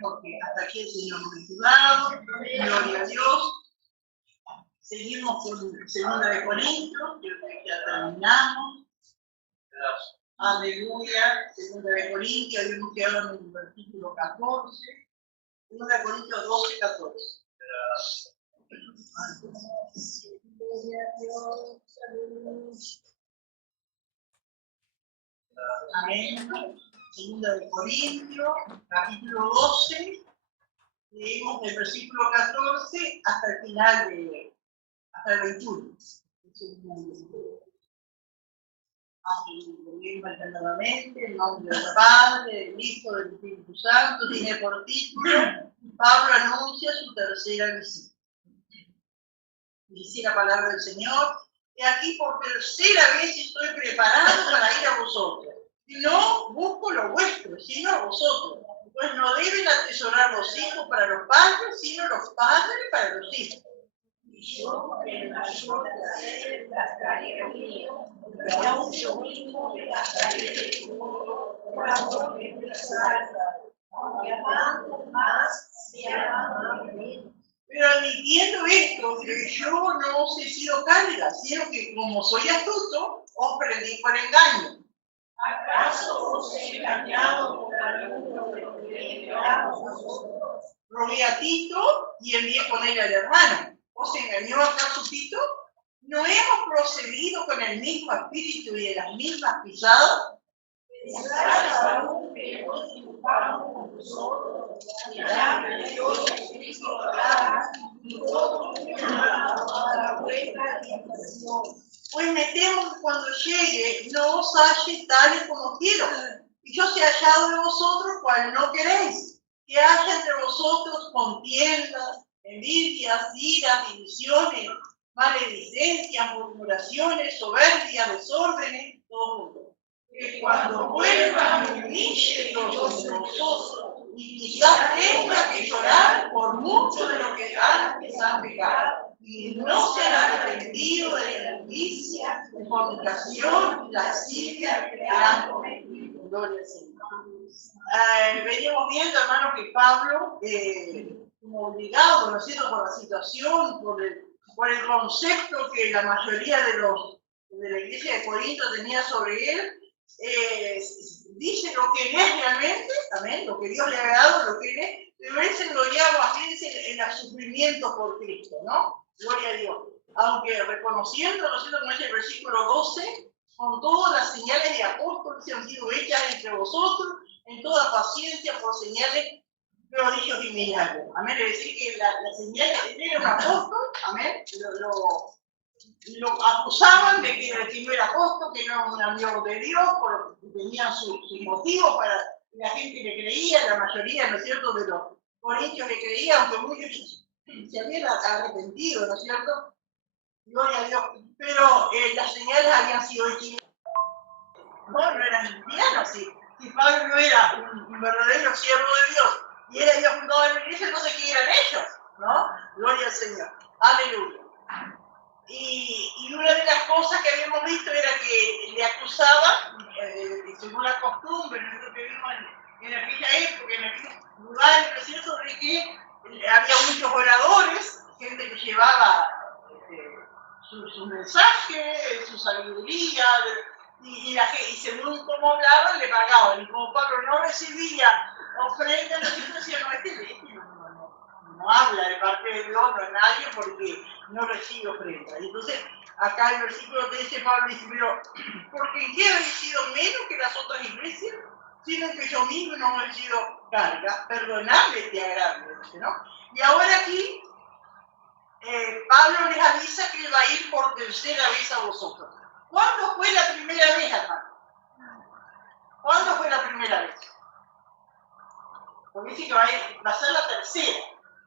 Porque hasta aquí el Señor nos ha ayudado, gloria a Dios. Seguimos con 2 Corintios, creo que ya terminamos. Aleluya, 2 Corintios, habíamos quedado en el versículo 14. 2 Corintios 12, 14. Amén. 2 Corintios, capítulo 12, leemos del versículo 14 hasta el final, hasta el 21. Leemos nuevamente en nombre del Padre, del Hijo, del Espíritu Santo. Tiene por título: Pablo anuncia su tercera visita. Dice la palabra del Señor: y aquí por tercera vez estoy preparado para ir a vosotros. Y no busco lo vuestro, sino a vosotros. Pues no deben atesorar los hijos para los padres, sino los padres para los hijos. Y yo, el mayor placer, gastaré el mío, y aún yo mismo me gastaré de todo, por amor de mi salsa, aunque amando más, sea amado menos. Pero admitiendo esto, que yo no os he sido carga, sino que como soy astuto, os prendí por engaño. ¿Acaso os he engañado por alguno de los que enviamos nosotros? Rogué a Tito y envié con él al hermano. ¿Os engañó acaso Tito? ¿No hemos procedido con el mismo espíritu y de las mismas pisadas? ¿Pensáis aún que no triunfamos con nosotros? Y ya que Dios Cristo habla, y todo a la vuestra intención. Pues me temo que cuando llegue no os halle tales como quiero, y yo sea hallado de vosotros cual no queréis, que haya entre vosotros contiendas, envidias, iras, divisiones, maledicencias, murmuraciones, soberbias, desórdenes, todo mundo. Que cuando vuelvan me humille todos vosotros, y quizás tenga que llorar por mucho de lo que antes han pecado, y no se han arrepentido de la injusticia, de fornicación, lascivia que han cometido. Gloria al Señor. Veníamos viendo, hermano, que Pablo, como obligado, conocido por la situación, por el concepto que la mayoría de la iglesia de Corinto tenía sobre él, dice lo que él es realmente, amén, lo que Dios le ha dado, lo que él es, pero él se gloriaba más bien en el sufrimiento por Cristo, ¿no? Gloria a Dios. Aunque reconociendo, ¿no es cierto?, como es el versículo 12, con todas las señales de apóstoles que han sido hechas entre vosotros, en toda paciencia, por señales, prodigios y milagros. Amén. Es decir, que la señal de él era un apóstol, amén, lo acusaban de que no era apóstol, que no era un amigo de Dios, porque tenían sus motivos para que la gente le creía, la mayoría, ¿no es cierto?, de los corintios le creían, aunque muchos se habían arrepentido, ¿no es cierto? Gloria a Dios. Pero las señales habían sido hechas. No eran cristianos. Si Pablo no era un verdadero siervo de Dios y él había fundado la iglesia, no sé qué eran ellos, ¿no? Gloria al Señor. Aleluya. Y una de las cosas que habíamos visto era que le acusaban, según la costumbre, nosotros que vimos en aquella época, en aquellos lugares, ¿no es cierto?, de que había muchos oradores, gente que llevaba su mensaje, su sabiduría, y según cómo hablaban, le pagaban. Y como Pablo no recibía ofrendas, los decían, no habla de parte de Dios, no es nadie, porque no recibe ofrenda. Y entonces, acá el versículo 13, Pablo dice, pero porque ¿en qué habéis sido menos que las otras iglesias? Sino que yo mismo no he sido carga, perdonadme este agravio, ¿no? Y ahora aquí, Pablo les avisa que él va a ir por tercera vez a vosotros. ¿Cuándo fue la primera vez, hermano? ¿Cuándo fue la primera vez? Porque dice que va a ser la tercera.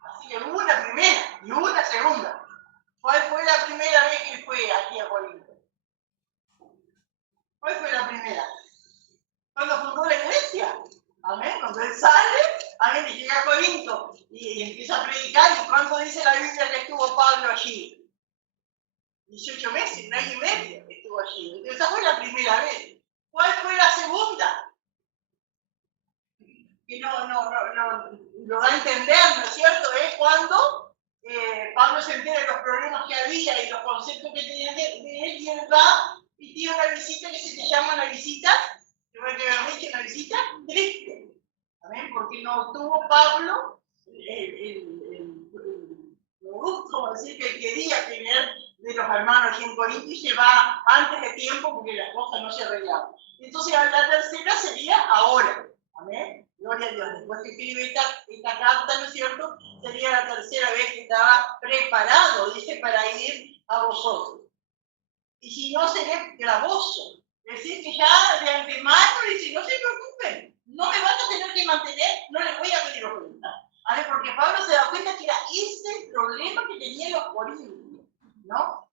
Así que hubo una primera y hubo una segunda. ¿Cuál fue la primera vez que él fue aquí a Corinto? ¿Cuál fue la primera? Cuando fundó la iglesia. Amén. Cuando él sale, amén, y llega a Corinto y empieza a predicar. ¿Y cuánto dice la Biblia que estuvo Pablo allí? 18 meses, un año y medio estuvo allí. Esa fue la primera vez. ¿Cuál fue la segunda? Que lo da a entender, ¿no es cierto? Es cuando Pablo se entera de los problemas que había y los conceptos que tenía de él, y él va y tiene una visita que se llama una visita, que voy a decir una visita triste, ¿amén? Porque no tuvo Pablo el gusto, decir, que quería tener de los hermanos aquí en Corinto, y se va antes de tiempo porque las cosas no se arreglaban. Entonces la tercera sería ahora, ¿amén? Gloria a Dios. Después que escribe esta carta, ¿no es cierto? Sería la tercera vez que estaba preparado, dice, para ir a vosotros. Y si no, seré gravoso. Es decir, que ya de antemano dice, no se preocupen, no me van a tener que mantener, no les voy a pedir ofrenda. Porque Pablo se da cuenta que era ese el problema que tenían los corintios, ¿no?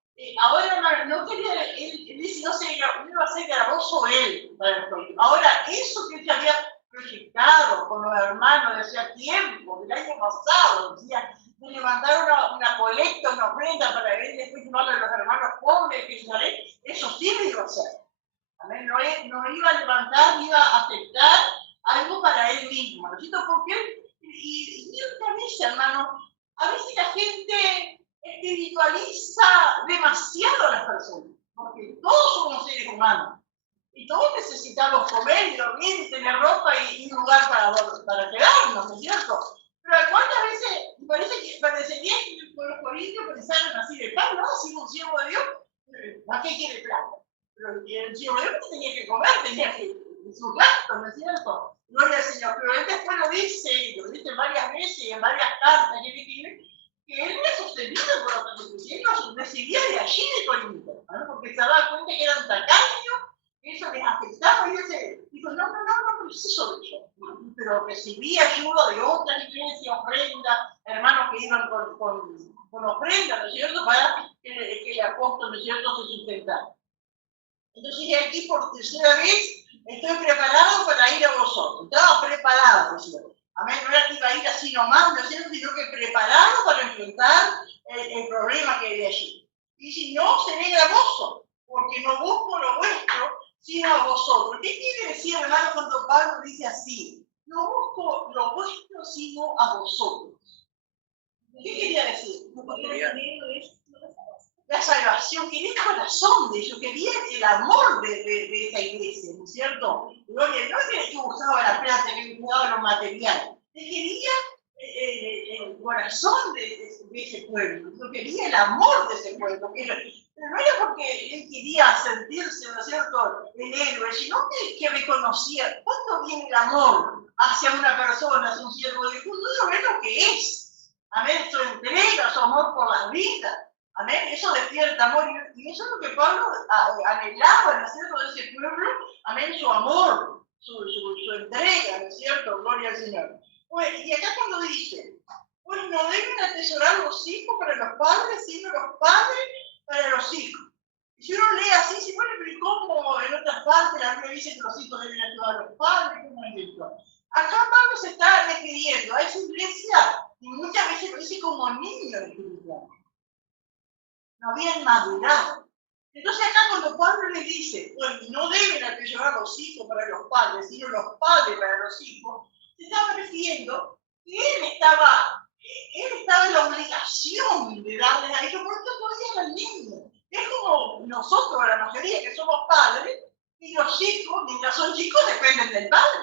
Ahora no quería, él dice, no iba a ser gravoso él para los corintios. Ahora, eso que él se había proyectado con los hermanos desde hace tiempo, del año pasado, decía, de levantar una colecta, una ofrenda para él, después llevarlo a los hermanos pobres, eso sí lo iba a hacer. ¿Amén? No iba a levantar, iba a aceptar algo para él mismo, ¿no es cierto? Porque y otra vez, hermano, a veces la gente espiritualiza demasiado a las personas, porque todos somos seres humanos y todos necesitamos comer y dormir y tener ropa y un lugar para quedarnos, ¿no es cierto? Pero ¿cuántas veces parecería que los corintios pensaron así de Pablo, no, si un siervo de Dios, ¿a qué quiere plata? Pero el siervo de Dios tenía que comer, tenía que sus gastos, ¿no es cierto? Gloria al Señor. Pero él después lo dice, y lo dice varias veces y en varias cartas que él escribe, que él era sostenido por la persecución, los recibía de allí de Corinto, ¿no? Porque se daba cuenta que eran tacaños, que eso les afectaba, y él dijo, no preciso de eso. Pero recibía ayuda de otras iglesias, ofrendas, hermanos que iban con ofrendas, ¿no es cierto?, para que el apóstol, ¿no es cierto?, se sustentara. Entonces, aquí por tercera vez, estoy preparado para ir a vosotros. Estaba preparado, ¿no es cierto? Amén. No era que iba a ir así nomás, ¿no es cierto?, sino que preparado para enfrentar el problema que había allí. Y si no, seré gravoso, porque no busco lo vuestro, sino a vosotros. ¿Qué quiere decir, hermano, cuando Pablo dice así? No busco lo vuestro, sino a vosotros. ¿Qué quería decir? La salvación, quería el corazón de ellos, quería el amor de esa iglesia, ¿no es cierto? Gloria, no es que buscaba la plata, que buscaba lo material, quería el corazón de ese pueblo, yo quería el amor de ese pueblo, pero no era porque él quería sentirse, ¿no es cierto?, el héroe, sino que reconocía cuándo viene el amor hacia una persona, hacia un siervo de Dios, no es lo que es, amén, su entrega, su amor por la vida. Amén, eso despierta amor, y eso es lo que Pablo anhelaba, ¿no es cierto?, de ese pueblo, amén, su amor, su entrega, ¿no es cierto?, gloria al Señor. Pues, y acá cuando dice, pues no deben atesorar los hijos para los padres, sino los padres para los hijos. Y si uno lee así, si uno le como en otras partes la Biblia dice que los hijos deben ayudar a los padres, ¿cómo es esto? Acá Pablo se está refiriendo a esa iglesia, y muchas veces lo dice como niños espirituales. No habían madurado. Entonces acá cuando Pablo le dice, bueno, no deben atesorar los hijos para los padres, sino los padres para los hijos, se estaba refiriendo que él estaba en la obligación de darles a ellos, porque todavía eran niños. Es como nosotros, la mayoría que somos padres, y los hijos, mientras son chicos, dependen del padre,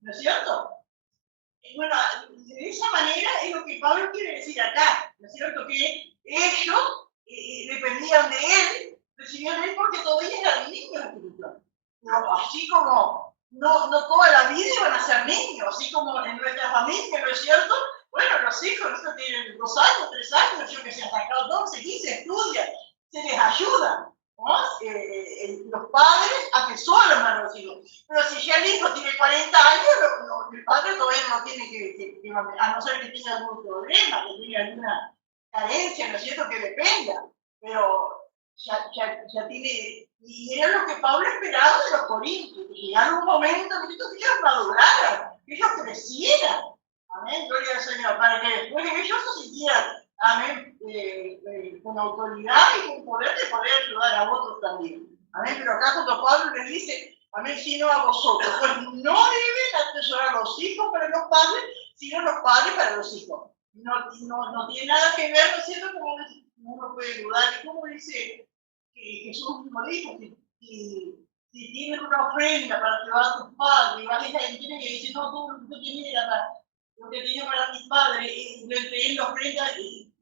¿no es cierto? Y bueno, de esa manera es lo que Pablo quiere decir acá, ¿no es cierto? Que ellos dependían de él, recibían de él porque todavía eran niños espirituales. Pero así como no toda la vida iban a ser niños, así como en nuestra familia, ¿no es cierto? Bueno, los hijos ¿no? tienen 2 años, 3 años, yo que sé, hasta acá 12, 15, estudian, se les ayuda. ¿No? Los padres atesoran a los hijos. Pero si ya el hijo tiene 40 años, el padre todavía no tiene que a no ser que tenga algún problema, que tenga alguna carencia, ¿no es cierto?, que dependa. Pero ya tiene. Y era lo que Pablo esperaba de los corintios, que llegara un momento en que ellos maduraran, que ellos crecieran. Amén, gloria al Señor, para que después ellos se sintieran, amén, con autoridad y con poder de poder ayudar a otros también. Amén, pero acá cuando Pablo les dice, amén, sino a vosotros, pues no deben atesorar los hijos para los padres, sino los padres para los hijos. No tiene nada que ver, ¿no es cierto? Como uno puede dudar, y como dice que Jesús mismo dijo, si tienes una ofrenda para llevar a tus padres, y vas a esa gente que dice, no, tú tienes lo que tienes para mis padres, y le entregué la ofrenda, y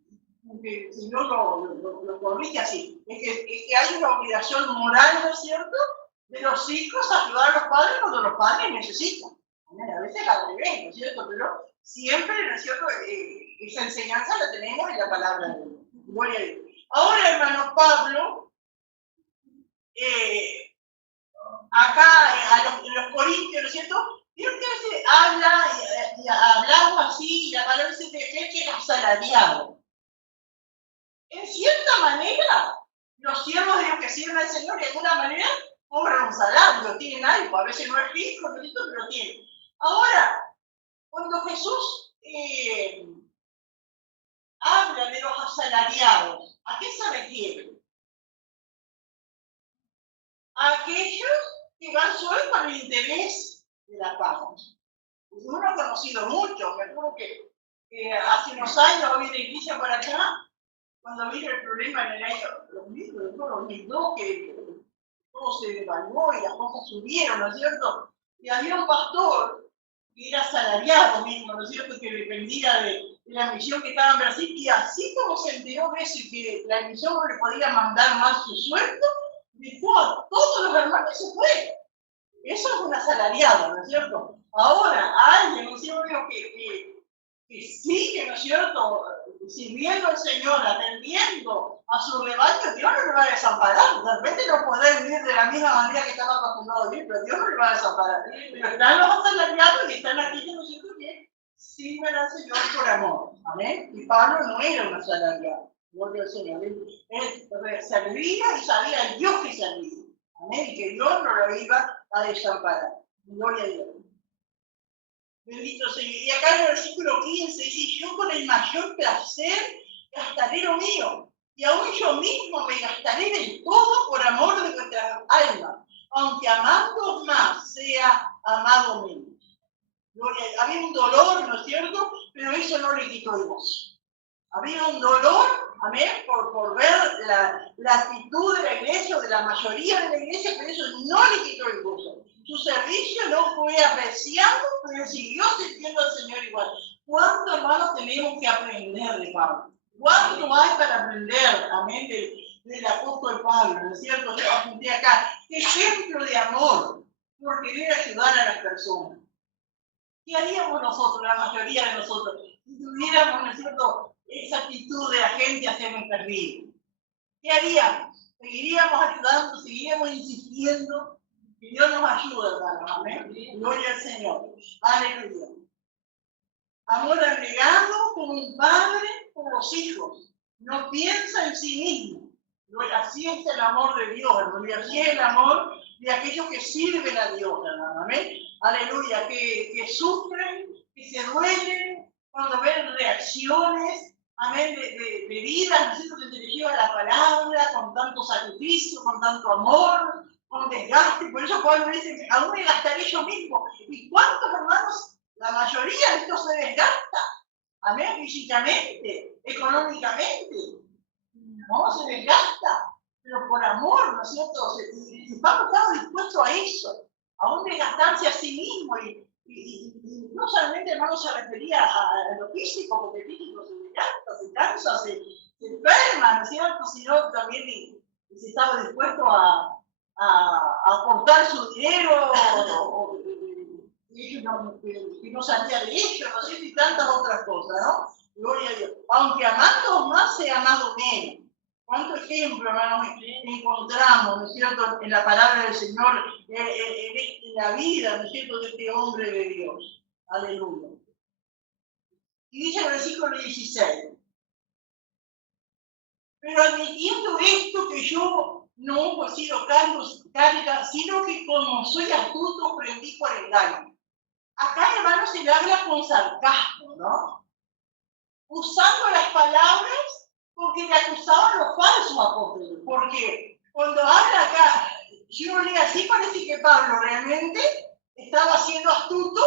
que el Señor lo corrige así. Es que hay una obligación moral, ¿no es cierto?, de los hijos a ayudar a los padres cuando los padres necesitan. A veces al revés, ¿no es cierto? Pero siempre, ¿no es cierto?, esa enseñanza la tenemos en la palabra de Dios. Gloria a Dios. Ahora, hermano Pablo, acá a los corintios, ¿no es cierto? Vieron que a veces hablamos así, y la palabra dice que es asalariado. En cierta manera, los siervos de Dios que sirven al Señor, de alguna manera, cobran un salario, tienen algo, a veces no es fijo, ¿no es cierto?, pero tienen. Ahora, cuando Jesús habla de los asalariados, ¿a qué se refiere? A aquellos que van solo para el interés de la paga. Uno ha conocido mucho, me acuerdo que hace unos años había una iglesia por acá, cuando vino el problema en el año 2002, que todo se devaluó y las cosas subieron, ¿no es cierto? Y había un pastor que era asalariado mismo, ¿no es cierto?, que dependía de la misión que estaba en Brasil, y así como se enteró de eso y que la misión no le podía mandar más su sueldo, dejó a todos los hermanos y se fue. Eso es un asalariado, ¿no es cierto? Ahora, alguien, ¿no es cierto?, que sigue, ¿no es cierto?, sirviendo al Señor, atendiendo a su rebaño, Dios no le va a desamparar. De repente no puede vivir de la misma manera que estaba acostumbrado a vivir, pero Dios no le va a desamparar. Pero están los asalariados y están aquellos, ¿no es cierto?, que sirven al Señor por amor. Amén. Y Pablo no era un asalariado. Gloria al Señor. Él servía y sabía el Dios que servía. Amén. Y que Dios no lo iba a desamparar. Gloria a Dios. Bendito Señor. Y acá en el versículo 15 dice, yo con el mayor placer gastaré lo mío, y aún yo mismo me gastaré del todo por amor de vuestra alma, aunque amando más sea amado menos. Había un dolor, ¿no es cierto?, pero eso no le quitó el gozo. Había un dolor, amén, por ver la actitud de la iglesia o de la mayoría de la iglesia, pero eso no le quitó el gozo. Su servicio no fue apreciado, pero siguió sirviendo al Señor igual. ¿Cuánto, hermanos, tenemos que aprender de Pablo? ¿Cuánto hay para aprender, amén, del apóstol Pablo? ¿No es cierto? Yo apunté acá, ejemplo de amor por querer ayudar a las personas. ¿Qué haríamos nosotros, la mayoría de nosotros, si tuviéramos, ¿no es cierto?, esa actitud de la gente hacia nuestras vidas? ¿Qué haríamos? ¿Seguiríamos ayudando? ¿Seguiríamos insistiendo? Que Dios nos ayude, hermanos. Amén. Gloria al Señor. Aleluya. Amor agregado como un padre por los hijos. No piensa en sí mismo. Así es el amor de Dios, hermano. Y así es el amor de aquellos que sirven a Dios, hermano. Amén. Aleluya. Que sufren, que se duelen cuando ven reacciones, amén, de vidas, ¿no es cierto?, que se les lleva la palabra con tanto sacrificio, con tanto amor, con desgaste. Por eso Pablo dice, aún me gastaré yo mismo. ¿Y cuántos, hermanos? La mayoría de esto se desgasta, amén, físicamente, económicamente. No, se desgasta, pero por amor, ¿no es cierto? Si Pablo estaba dispuesto a eso, a un desgastarse a sí mismo, y no solamente, hermano, se refería a lo físico, porque el físico se desgasta, se cansa, se enferma, ¿no es cierto?, sino también si estaba dispuesto a aportar su dinero, que no salía de ellos, ¿no es cierto?, y tantas otras cosas, ¿no? Gloria a Dios. Aunque amando más, sea amado menos. ¿Cuánto ejemplo, hermanos, encontramos, ¿no es cierto?, en la palabra del Señor, en la vida, ¿no es cierto?, de este hombre de Dios. Aleluya. Y dice el versículo 16. Pero admitiendo esto, que yo no he sido carga, sino que como soy astuto, prendí por engaño. Acá, hermanos, se le habla con sarcasmo, ¿no? Usando las palabras porque le acusaban los falsos apóstoles. Porque cuando habla acá, si uno lee así, parece que Pablo realmente estaba siendo astuto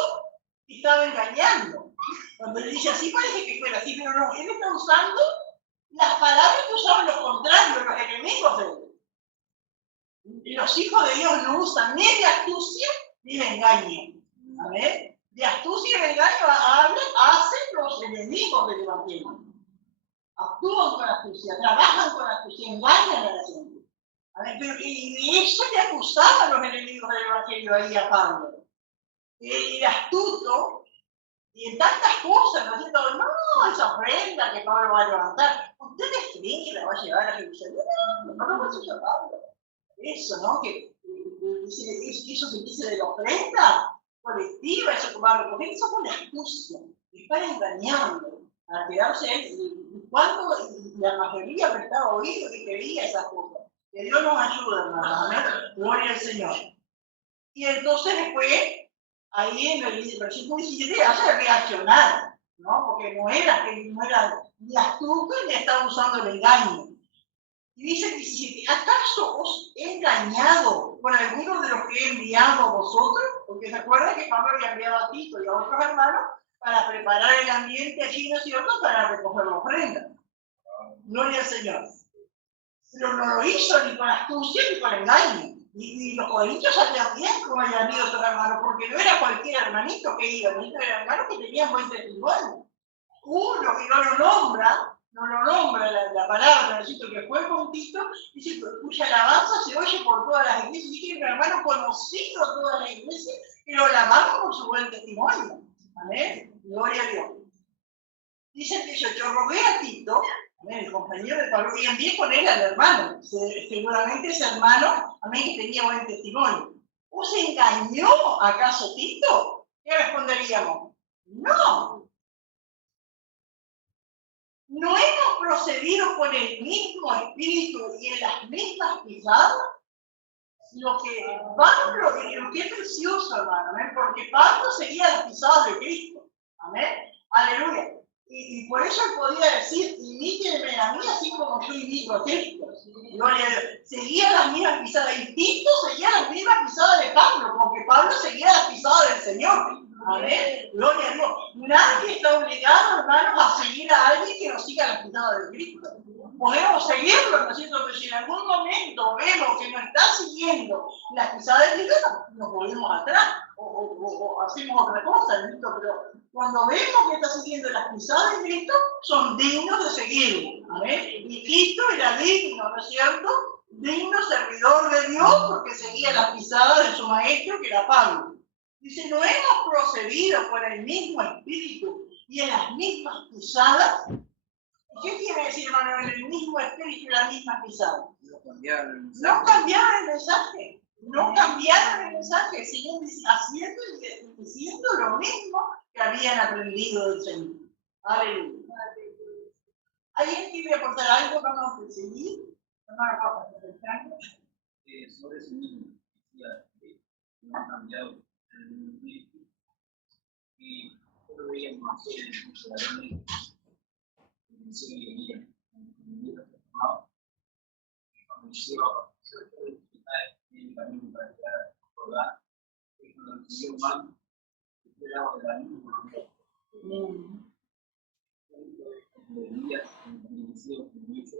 y estaba engañando. Cuando él dice así, parece que fuera así, pero no, él está usando las palabras que usaban los contrarios, los enemigos de él. Y los hijos de Dios no usan ni de astucia ni de engaño. ¿Amén? De astucia y de engaño hacen los enemigos del evangelio. Actúan con astucia, trabajan con astucia, engañan a la gente. Pero, y eso le acusaban los enemigos del evangelio ahí a Pablo. Él era astuto y en tantas cosas, ¿no? Diciendo, no, esa ofrenda que Pablo va a levantar, ¿ustedes creen que la va a llevar a Jerusalén? No lo va a llevar Pablo. Eso, ¿no? Que eso que dice de la ofrenda colectiva, eso que va a recoger, eso fue una astucia, es para engañarlo, para quedarse él. Y cuando la mayoría prestaba oído que quería esas cosas. Que Dios nos ayude, hermanos. Amén. Gloria al Señor. Y entonces después, ahí en el versículo 17, hace reaccionar, ¿no? Porque no era ni astuto ni estaba usando el engaño. Y dice el 17, ¿acaso os he engañado con alguno de los que he enviado a vosotros? Porque se acuerda que Pablo había enviado a Tito y a otros hermanos para preparar el ambiente allí, ¿no es cierto?, para recoger la ofrenda. Gloria al Señor. Pero no lo hizo ni con astucia ni con engaño. Y los corintios sabían bien cómo habían ido otros hermanos, porque no era cualquier hermanito que iba, eran hermanos que tenían buen testimonio. Uno que no lo nombra la palabra, necesito que fue con Tito, dice cuya alabanza se oye por todas las iglesias, y que era un hermano conocido en todas las iglesias, que lo alababan por su buen testimonio. Amén. Gloria a Dios. Dice el 18, rogué a Tito, el compañero de Pablo, y envié con él al hermano. Seguramente ese hermano, amén, que tenía buen testimonio. ¿Os engañó acaso Tito? ¿Qué responderíamos? No. ¿No hemos procedido con el mismo espíritu y en las mismas pisadas? Lo que Pablo, lo que es precioso, hermano, ¿amén? Porque Pablo seguía las pisadas de Cristo. Amén. Aleluya. Y por eso él podía decir, imítenme a mí así como yo imito a Cristo. Seguía las mismas pisadas. Y Tito seguía las mismas pisadas de Pablo, porque Pablo seguía las pisadas del Señor. Amén. Gloria a Dios. Nadie está obligado, hermanos, a seguir a alguien que nos siga las pisadas de Cristo. Podemos seguirlo, ¿no es cierto? Pero si en algún momento vemos que no está siguiendo las pisadas de Cristo, nos volvemos atrás o hacemos otra cosa, ¿no es cierto? Pero cuando vemos que está siguiendo las pisadas de Cristo, son dignos de seguirlo. ¿Amén? Y Cristo era digno, ¿no es cierto? Digno servidor de Dios porque seguía las pisadas de su maestro, que era Pablo. Dice, no hemos procedido con el mismo espíritu y en las mismas pisadas. ¿Qué quiere decir, hermano, en el mismo espíritu y las mismas pisadas? No cambiaron el mensaje. No cambiaron el mensaje. Siguen haciendo y diciendo lo mismo que habían aprendido del Señor. Aleluya. ¿Alguien quiere aportar algo? Vamos a seguir. Hermano, papá, ¿te extraño? Sobre sí mismo, no ha cambiado el espíritu y lo veíamos hacer en el camino para llegar a recordar que cuando el Señor humano esperaba de la misma manera. Días en el inicio de mucho,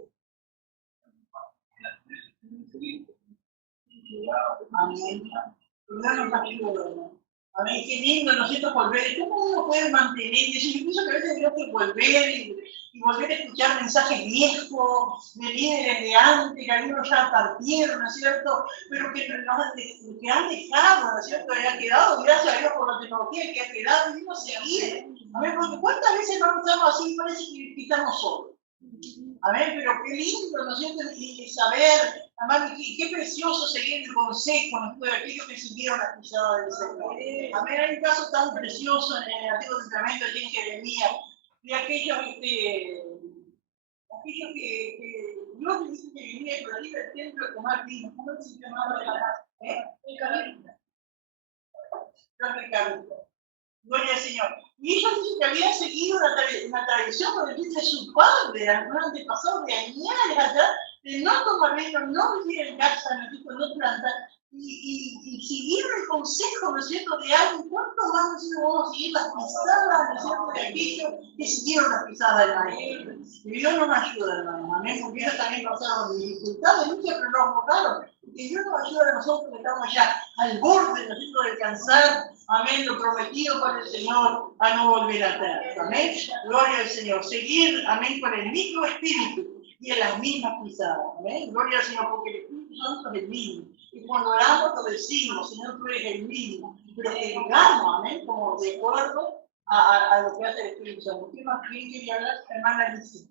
Amén, qué lindo nosotros volver. ¿Cómo uno puede mantener? Yo pienso que a veces tenemos que volver y volver a escuchar mensajes viejos de líderes de antes, que algunos ya partieron, ¿no es cierto? Pero que han dejado, ¿no es cierto? Que ha quedado, gracias a Dios por la tecnología que ha quedado, y no seguir. A ver, porque ¿cuántas veces no estamos así? Parece que estamos solos. A ver, pero qué lindo, ¿no es cierto? Y saber, además, qué precioso seguir el consejo de aquellos que siguieron la pisada del Señor. A ver, hay un caso tan precioso en el Antiguo Testamento de Jeremías, de aquellos que Dios le dice que venía por arriba del templo a tomar vino. ¿Cómo se llamaba? El Cabito. Los Recabitos. Gloria al Señor. Y ellos dicen que habían seguido una tradición por el de su padre, un antepasado de añares allá, de no tomar vino, no vivir en casa, no plantar. y siguieron el consejo, ¿no es cierto?, de alguien. ¿Cuánto más nosotros vamos a seguir las pisadas, ¿no es cierto?, de aquellos que siguieron las pisadas del maestro? Y Dios nos ayuda, hermanos, amén, porque ellos también pasaron dificultades, muchas, pero nos votaron. Y Dios nos ayuda a nosotros que estamos ya al borde, ¿no es cierto?, de alcanzar, amén, lo prometido por el Señor, a no volver atrás, amén. Gloria al Señor. Seguir, amén, con el mismo espíritu y en las mismas pisadas, amén. Gloria al Señor, porque el Espíritu Santo es el mismo. Y cuando oramos lo decimos, Señor, tú eres el mismo, pero que digamos, amén, como de acuerdo a lo que hace el Espíritu Santo. ¿Quién más quería hablar? Hermana Alicia.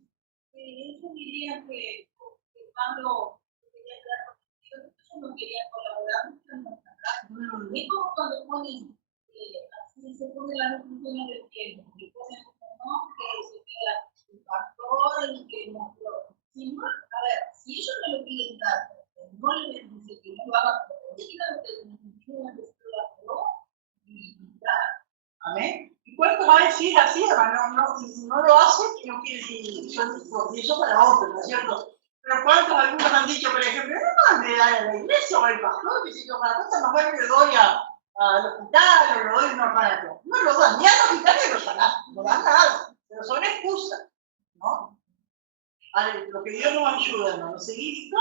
Eso diría que cuando quería quedar contigo, yo no quería colaborar mucho en nuestra casa. Es como cuando ponen, así se pone la nutrición del tiempo, que ponen como no, que se queda el pastor y que nuestro. Si no, a ver, si ellos no lo quieren dar, no les dice que no lo hagan, pero díganlo que continúen de su lado y dar. Amén. ¿Y cuántos va a decir así, hermano? No lo hacen y no quieren y eso para otros, ¿no es cierto? Pero cuántos algunos han dicho, por ejemplo, no mande a la iglesia o al pastor, que si yo para cosa mejor le doy al hospital o le doy a un orfanato. No lo dan ni al hospital ni al orfanato, no dan nada, pero son excusas, ¿no? Lo que Dios nos ayuda, hermano, seguir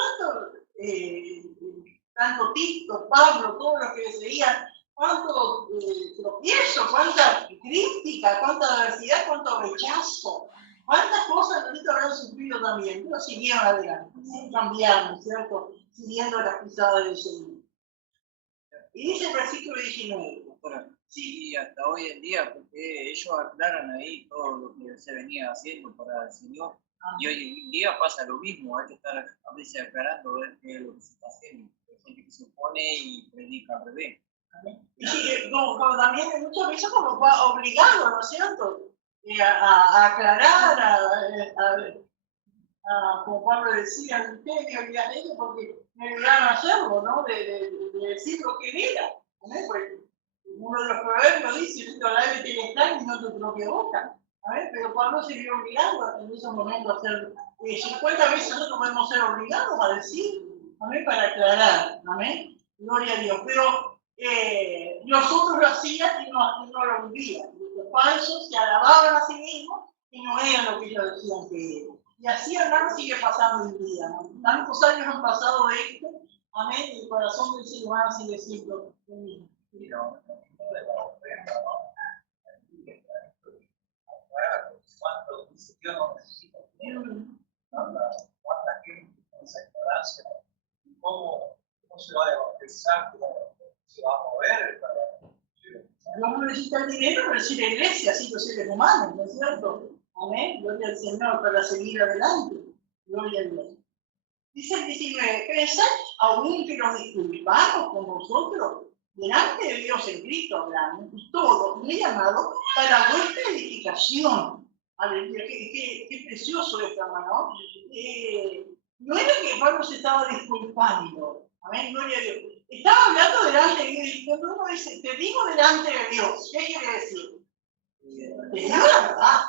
tanto Tito, Pablo, todos los que seguían, cuánto tropiezo, cuánta crítica, cuánta adversidad, cuánto rechazo, cuántas cosas nosotros habrán sufrido también, pero siguieron adelante, sin cambiar, ¿cierto? Siguiendo las pisadas del Señor. Y dice el versículo 19. Sí, y hasta hoy en día, porque ellos aclaran ahí todo lo que se venía haciendo para el Señor. Y hoy en día pasa lo mismo, hay que estar a veces aclarando ver qué es lo que se está haciendo. Hay gente que se opone y predica al revés. Y sí, como también muchas veces como obligado, ¿no es cierto? A aclarar, como Pablo decía, al misterio y a ellos, porque me obligaron a hacerlo, ¿no? De decir lo que era. ¿No? Pues, uno de los proverbios dice, la ley tiene estar y no tu propia boca. Pero Pablo se vio obligado en esos momentos a hacer 50 veces nosotros podemos ser obligados a decir, ¿amén? Para aclarar, ¿amén? Gloria a Dios. Pero nosotros lo hacían y no lo vivían. Los falsos se alababan a sí mismos y no eran lo que ellos decían que eran. Y así, hermano, sigue pasando hoy día, ¿no? Tantos años han pasado de esto, amén, y el corazón del ser humano sigue siendo el mismo. Cuánto dice Dios no necesita cuánta gente con esa ignorancia, cómo se va a evangelizar, cómo se va a mover. Dios no necesita el dinero, pero sí la iglesia, así los seres humanos, ¿no es cierto? Amén, gloria al Señor para seguir adelante, gloria a Dios. Dice el 19, ¿pensáis aún que nos disculpamos con vosotros? Delante de Dios en Cristo hablamos, y todo me he llamado para vuestra edificación. Aleluya, qué precioso esto, hermano. No era que Pablo se estaba disculpando, amén, gloria a Dios. Estaba hablando delante de Dios, y cuando uno dice, te digo delante de Dios, ¿qué quiere decir? Te digo la verdad.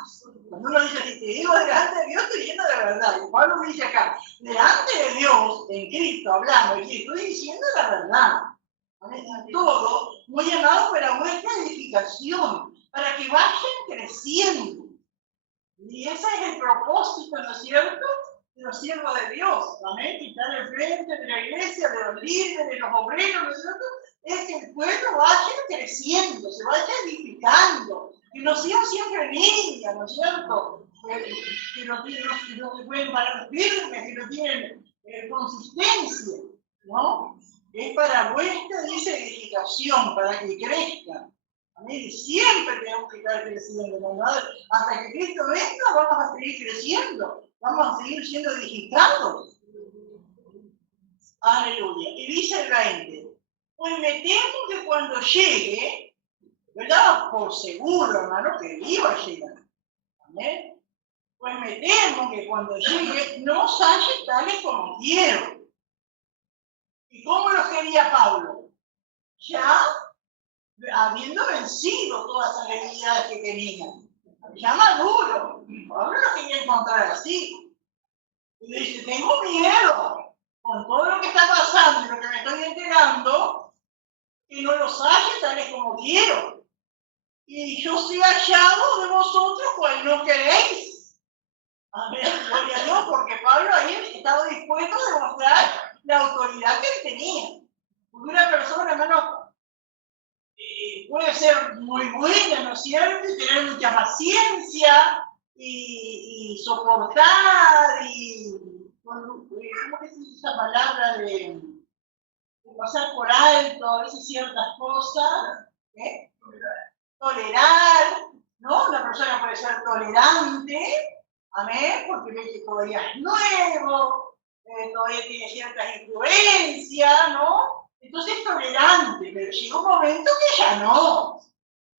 Cuando uno dice, si te digo delante de Dios, estoy diciendo de verdad. Y Pablo dice acá, delante de Dios, en Cristo, hablamos, y estoy diciendo la verdad. Todo muy llamado para vuestra edificación, para que vayan creciendo. Y ese es el propósito, ¿no es cierto?, de los siervos de Dios, amén, que están al frente de la iglesia, de los líderes, de los obreros, ¿no es cierto?, es que el pueblo vaya creciendo, se vaya edificando, que no sean siempre niñas, ¿no es cierto?, que no se pueden parar firmes, que no tienen consistencia, ¿no? Es para vuestra, dice, edificación, para que crezcan. Amén. Siempre tenemos que estar creciendo, ¿no? Hasta que Cristo venga, vamos a seguir creciendo, vamos a seguir siendo edificados. Aleluya. Y dice el 20, pues me temo que cuando llegue, ¿verdad? Por seguro, hermano, que iba a llegar. Amén. Pues me temo que cuando llegue, no os halle tales como quiero. ¿Y cómo lo quería Pablo? Ya habiendo vencido todas las debilidades que tenía, ya maduro. Pablo lo quería encontrar así. Y le dice, tengo miedo, con todo lo que está pasando y lo que me estoy enterando, que no los halle tales como quiero. Y yo soy hallado de vosotros cual no queréis. Amén, gloria a Dios, porque Pablo ahí estaba dispuesto a demostrar la autoridad que él tenía. Porque una persona, hermano, puede ser muy buena, ¿no es cierto? Y tener mucha paciencia y soportar y, ¿cómo que se dice esa palabra de pasar por alto a veces ciertas cosas? ¿Eh? Tolerar, ¿no? Una persona puede ser tolerante, amén, porque ve que todavía es nuevo, todavía tiene ciertas influencias, ¿no? Entonces es tolerante, pero llega un momento que ya no,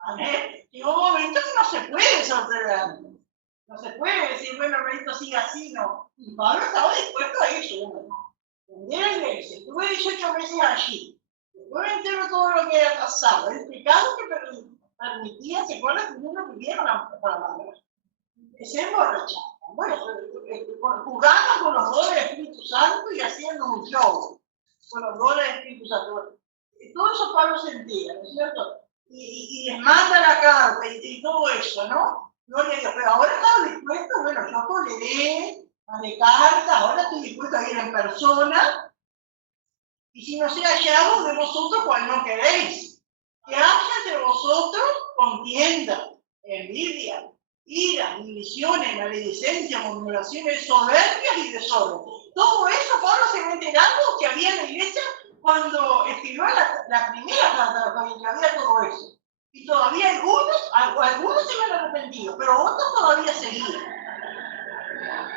amén. Llega un momento que no se puede ser tolerante. No se puede decir, bueno, hermanito, siga así, no. Y Pablo estaba dispuesto a eso, ¿no? Vender la iglesia, estuve 18 meses allí. Después me entero todo lo que había pasado, el pecado que permitía, se acuerdan que uno vivieron para la madre. Se emborrachaban. Bueno, jugaban con los dones del Espíritu Santo y haciendo un show con los dones del Espíritu Santo. Todo eso Pablo se entera, ¿no es cierto? Y les manda la carta y todo eso, ¿no? Gloria a Dios. Pero ahora estaba dispuesto, bueno, yo toleré, mandé carta, ahora estoy dispuesto a ir en persona. Y si no sea hallado de vosotros, cual no queréis. Que haya de vosotros contienda, envidia, ira, divisiones, maledicencia, murmuraciones, soberbias y desorden. Todo eso Pablo se va enterando que había en la iglesia cuando escribió la primera carta, cuando había todo eso. Y todavía algunos se habían arrepentido, pero otros todavía seguían.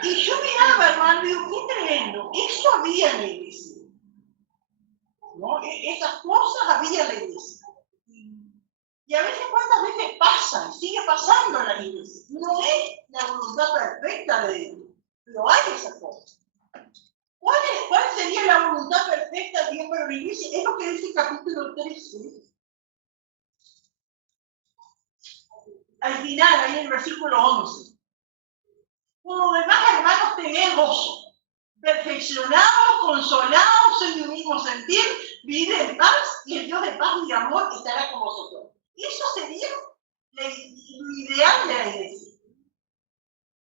Y yo miraba, hermano, y digo, qué tremendo, eso había en la iglesia. ¿No? Esas cosas había en la iglesia. Y a veces, ¿cuántas veces pasan? Sigue pasando en la iglesia. No es la voluntad perfecta de Dios, pero hay esas cosas. ¿Cuál sería la voluntad perfecta de Dios para la iglesia? Es lo que dice el capítulo 13. Al final, ahí en el versículo 11. Por lo demás, hermanos, tened gozo. Perfeccionados, consolados en un mismo sentir, vivid en paz y el Dios de paz y de amor estará con vosotros. Eso sería lo ideal de la iglesia.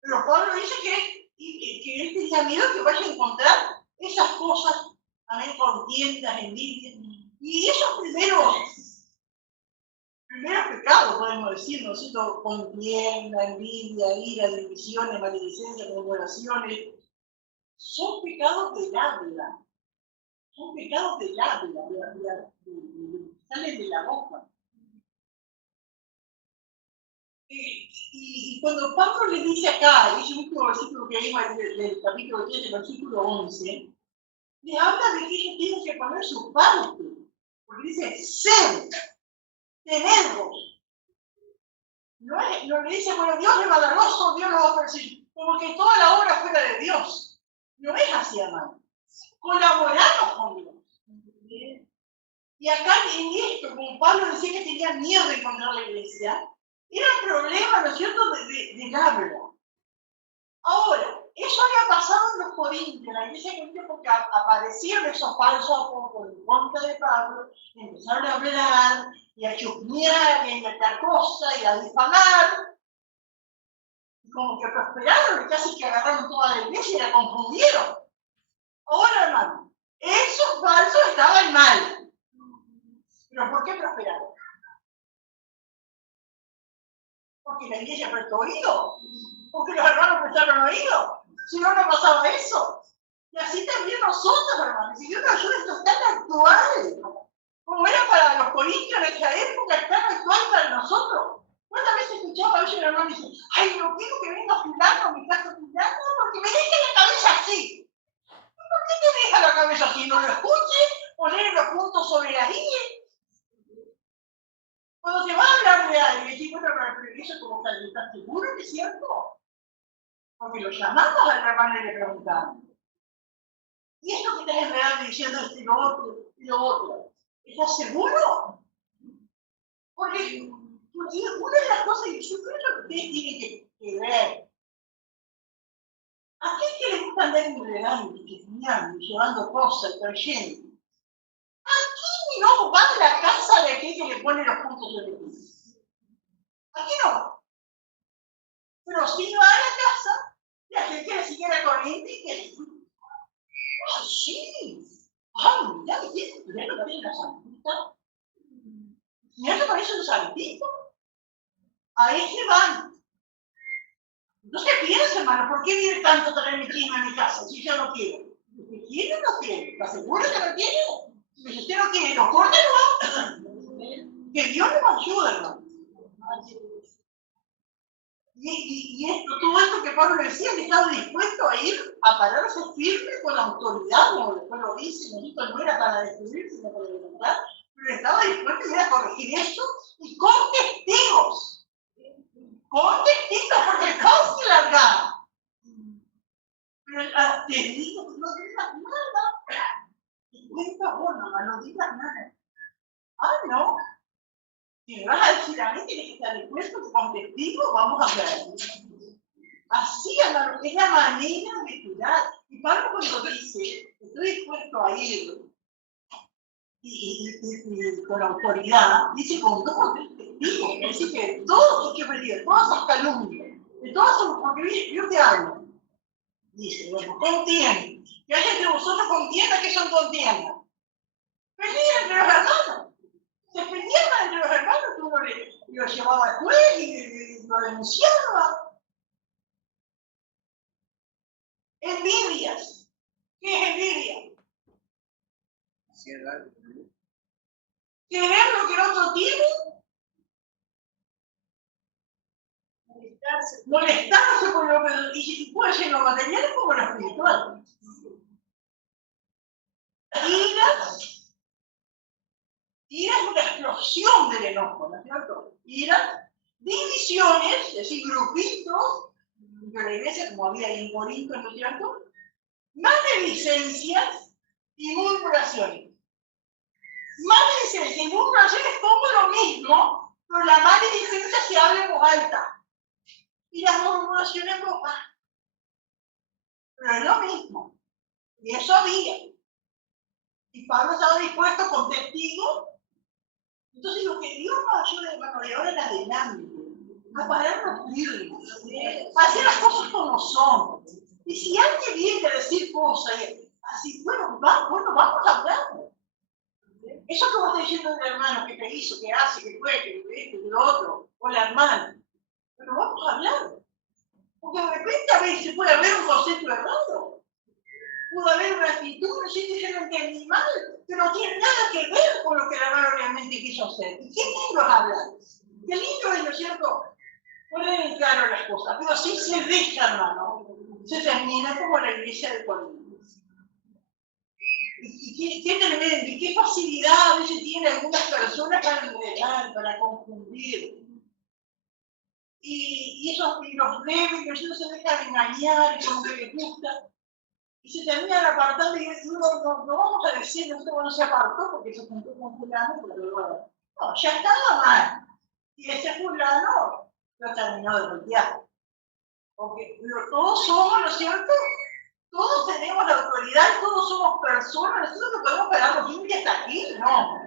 Pero Pablo dice que él tenía miedo que vaya a encontrar esas cosas, amén, contiendas, envidias, y esos primeros pecados, podemos decir, ¿no es cierto? Contienda, envidia, ira, divisiones, maledicencia, murmuraciones, son pecados del habla. Son pecados del habla, salen de la boca. Y cuando Pablo le dice acá, ese último versículo que vimos del capítulo 7, versículo 11, le habla de que ellos tienen que poner su parte. Porque dice, ser, tenerlos. No le dice, bueno, Dios le va a dar gozo, Dios lo va a percibir. Como que toda la obra fuera de Dios. No es así, hermano. Colaboramos con Dios. Y acá en esto, como Pablo decía que tenía miedo de encontrar la iglesia, era un problema, ¿no es cierto?, del habla. Ahora, eso había pasado en los Corintios, en la iglesia de Corintios, porque aparecieron esos falsos apóstoles en contra de Pablo, y empezaron a hablar, y a chusmear, y a inventar cosas, y a difamar. Y como que prosperaron, y casi que agarraron toda la iglesia y la confundieron. Ahora, hermano, esos falsos estaban mal. ¿Pero por qué prosperaron? Porque la iglesia prestó oído. Porque los hermanos prestaron oído. Si no, no pasaba eso. Y así también nosotros, hermanos. Si Dios nos ayuda, esto es tan actual. Como era para los corintios en esa época, es tan actual para nosotros. ¿Cuántas veces escuchaba a veces el hermano dice, ay, no quiero que venga fulano, mi casa fulano, porque me deja la cabeza así? ¿Por qué te deja la cabeza así? ¿No lo escuches? Poner los puntos sobre las i. Cuando se va a hablar de alguien, y bueno, pero eso como ¿estás seguro que es cierto? Porque lo llamamos al hermano y le preguntamos. ¿Y esto que estás enredando diciendo esto y lo otro? ¿Estás seguro? Porque una de las cosas que yo creo que ustedes tienen que ver, ¿a qué es que les gusta andar enredando, chiquiñando, llevando cosas, trayendo. Aquí no va a la casa de aquel que le pone los puntos de vista. Aquí no va. Pero sí va a la casa de aquel que le sigue la corriente y que le dice, ¡ah, sí! ¡Ah, mira, mira lo que tiene la santita! Mira que parece un santito. Ahí se van. No se piensa, hermano, ¿por qué viene tanto traer mi clima a mi casa si yo no quiero? ¿Usted quiere o no quiere? ¿Está seguro que no quiere? Si usted no quiere, lo corta, no. Que Dios nos ayude, hermano. Y esto, todo esto que Pablo decía, que estaba dispuesto a ir a pararse firme con la autoridad, como después lo dice, no era para destruir, sino para levantar, pero estaba dispuesto a ir a corregir esto y con testigos. Con testigos, porque el caos se largaba. Pero te digo, no digas nada. Y cuenta vos, mamá, no digas nada. Ah, no. Si me vas a decir a mí, tienes que estar dispuesto que con testigos vamos a hablar. Así, hermano, es la manera de cuidar. Y Pablo cuando dice, estoy dispuesto a ir y con autoridad, dice con dos testigos. Es decir, que todos hay que pedir, todas esas calumnias, de todas son, porque yo te hablo. Dice, bueno, contienda. Que haya entre vosotros contienda, que son contiendas. Pelean entre los hermanos. Se peleaban entre los hermanos, que uno lo llevaba a juez y lo denunciaba. Envidias. ¿Qué es envidia? Querer lo que el otro tiene. Molestarse con lo que. Y puede ser lo material como lo espiritual. Ira es una explosión del enojo, ¿no es cierto? Ira, divisiones, es decir, grupitos, de la iglesia, como había ahí en Corinto, ¿no es cierto? Maledicencias y murmuraciones. Maledicencias y murmuraciones es como lo mismo, pero la maledicencia se habla en voz alta y las murmuraciones en voz baja. Pero es lo mismo. Y eso había. Y Pablo estaba dispuesto con testigos. Entonces, lo que Dios nos ayuda, hermano, de ahora en adelante, a pararnos firmes, a hacer las cosas como son. Y si alguien viene a decir cosas, así, bueno, vamos a hablar. Eso que vos estás diciendo del hermano que te hizo, que hace, que fue, que esto, que lo otro, o la hermana. Pero vamos a hablar. Porque de repente a veces puede haber un concepto errado. Puede haber una actitud, no sé si se lo entendí mal, pero no tiene nada que ver con lo que el hermano realmente quiso hacer. Y qué lindo es hablar. Qué lindo es, ¿no es cierto? Poner en claro las cosas, pero sí se deja, hermano. Se termina como la iglesia de Corinto. Y qué tremendo, y qué facilidad a veces tienen algunas personas para enredar, para confundir. Y los deben, ellos se dejan engañar, y como que les gusta. Y se terminan apartando y no vamos a decir, no se apartó porque se juntó con fulano, pero bueno, no, ya estaba mal. Y ese fulano lo terminó de golpear. Porque todos somos, ¿no es cierto? Todos tenemos la autoridad, todos somos personas, nosotros no podemos quedarnos limpios hasta aquí, no.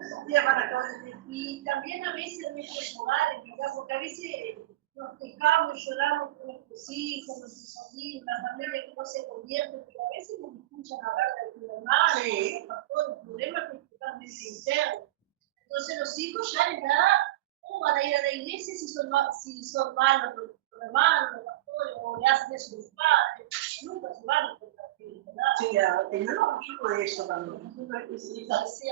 Y también a veces en nuestros hogares, porque a veces nos quejamos y lloramos con nuestros hijos, nuestros sobrinos, la familia que no se convierte, pero a veces nos escuchan hablar de tu hermano, sí. todo el problema que es totalmente interno. Entonces los hijos ya les da, ¿cómo van a ir a la iglesia si son malos los hermanos, los pastores, o le hacen eso a sus padres? Nunca se van a compartir, ¿verdad? Sí, tenemos mucho de eso también.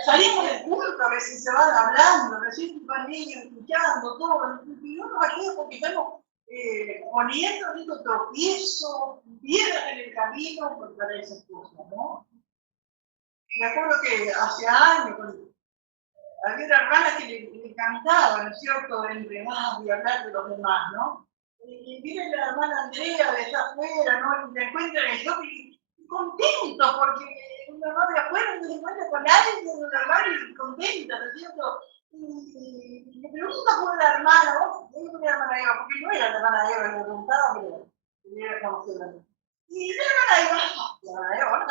Salimos del culto, a veces se van hablando, recién van niños escuchando, todo. Y uno ayuda porque estamos poniendo tropiezos, piedras en el camino para esas cosas, ¿no? Me acuerdo que hace años había una hermana que le encantaba, ¿no es cierto?, entrenar y hablar de los demás, ¿no? Y viene la hermana Andrea de allá afuera, ¿no? Y la encuentra en el shopping y contento, porque una hermana de afuera se encuentra con alguien, una hermana y contenta, ¿no es cierto? Y le pregunta por la hermana, ¿vos? Es una hermana Eva, porque no era la hermana Eva, le preguntaba, pero era conocida. Y la hermana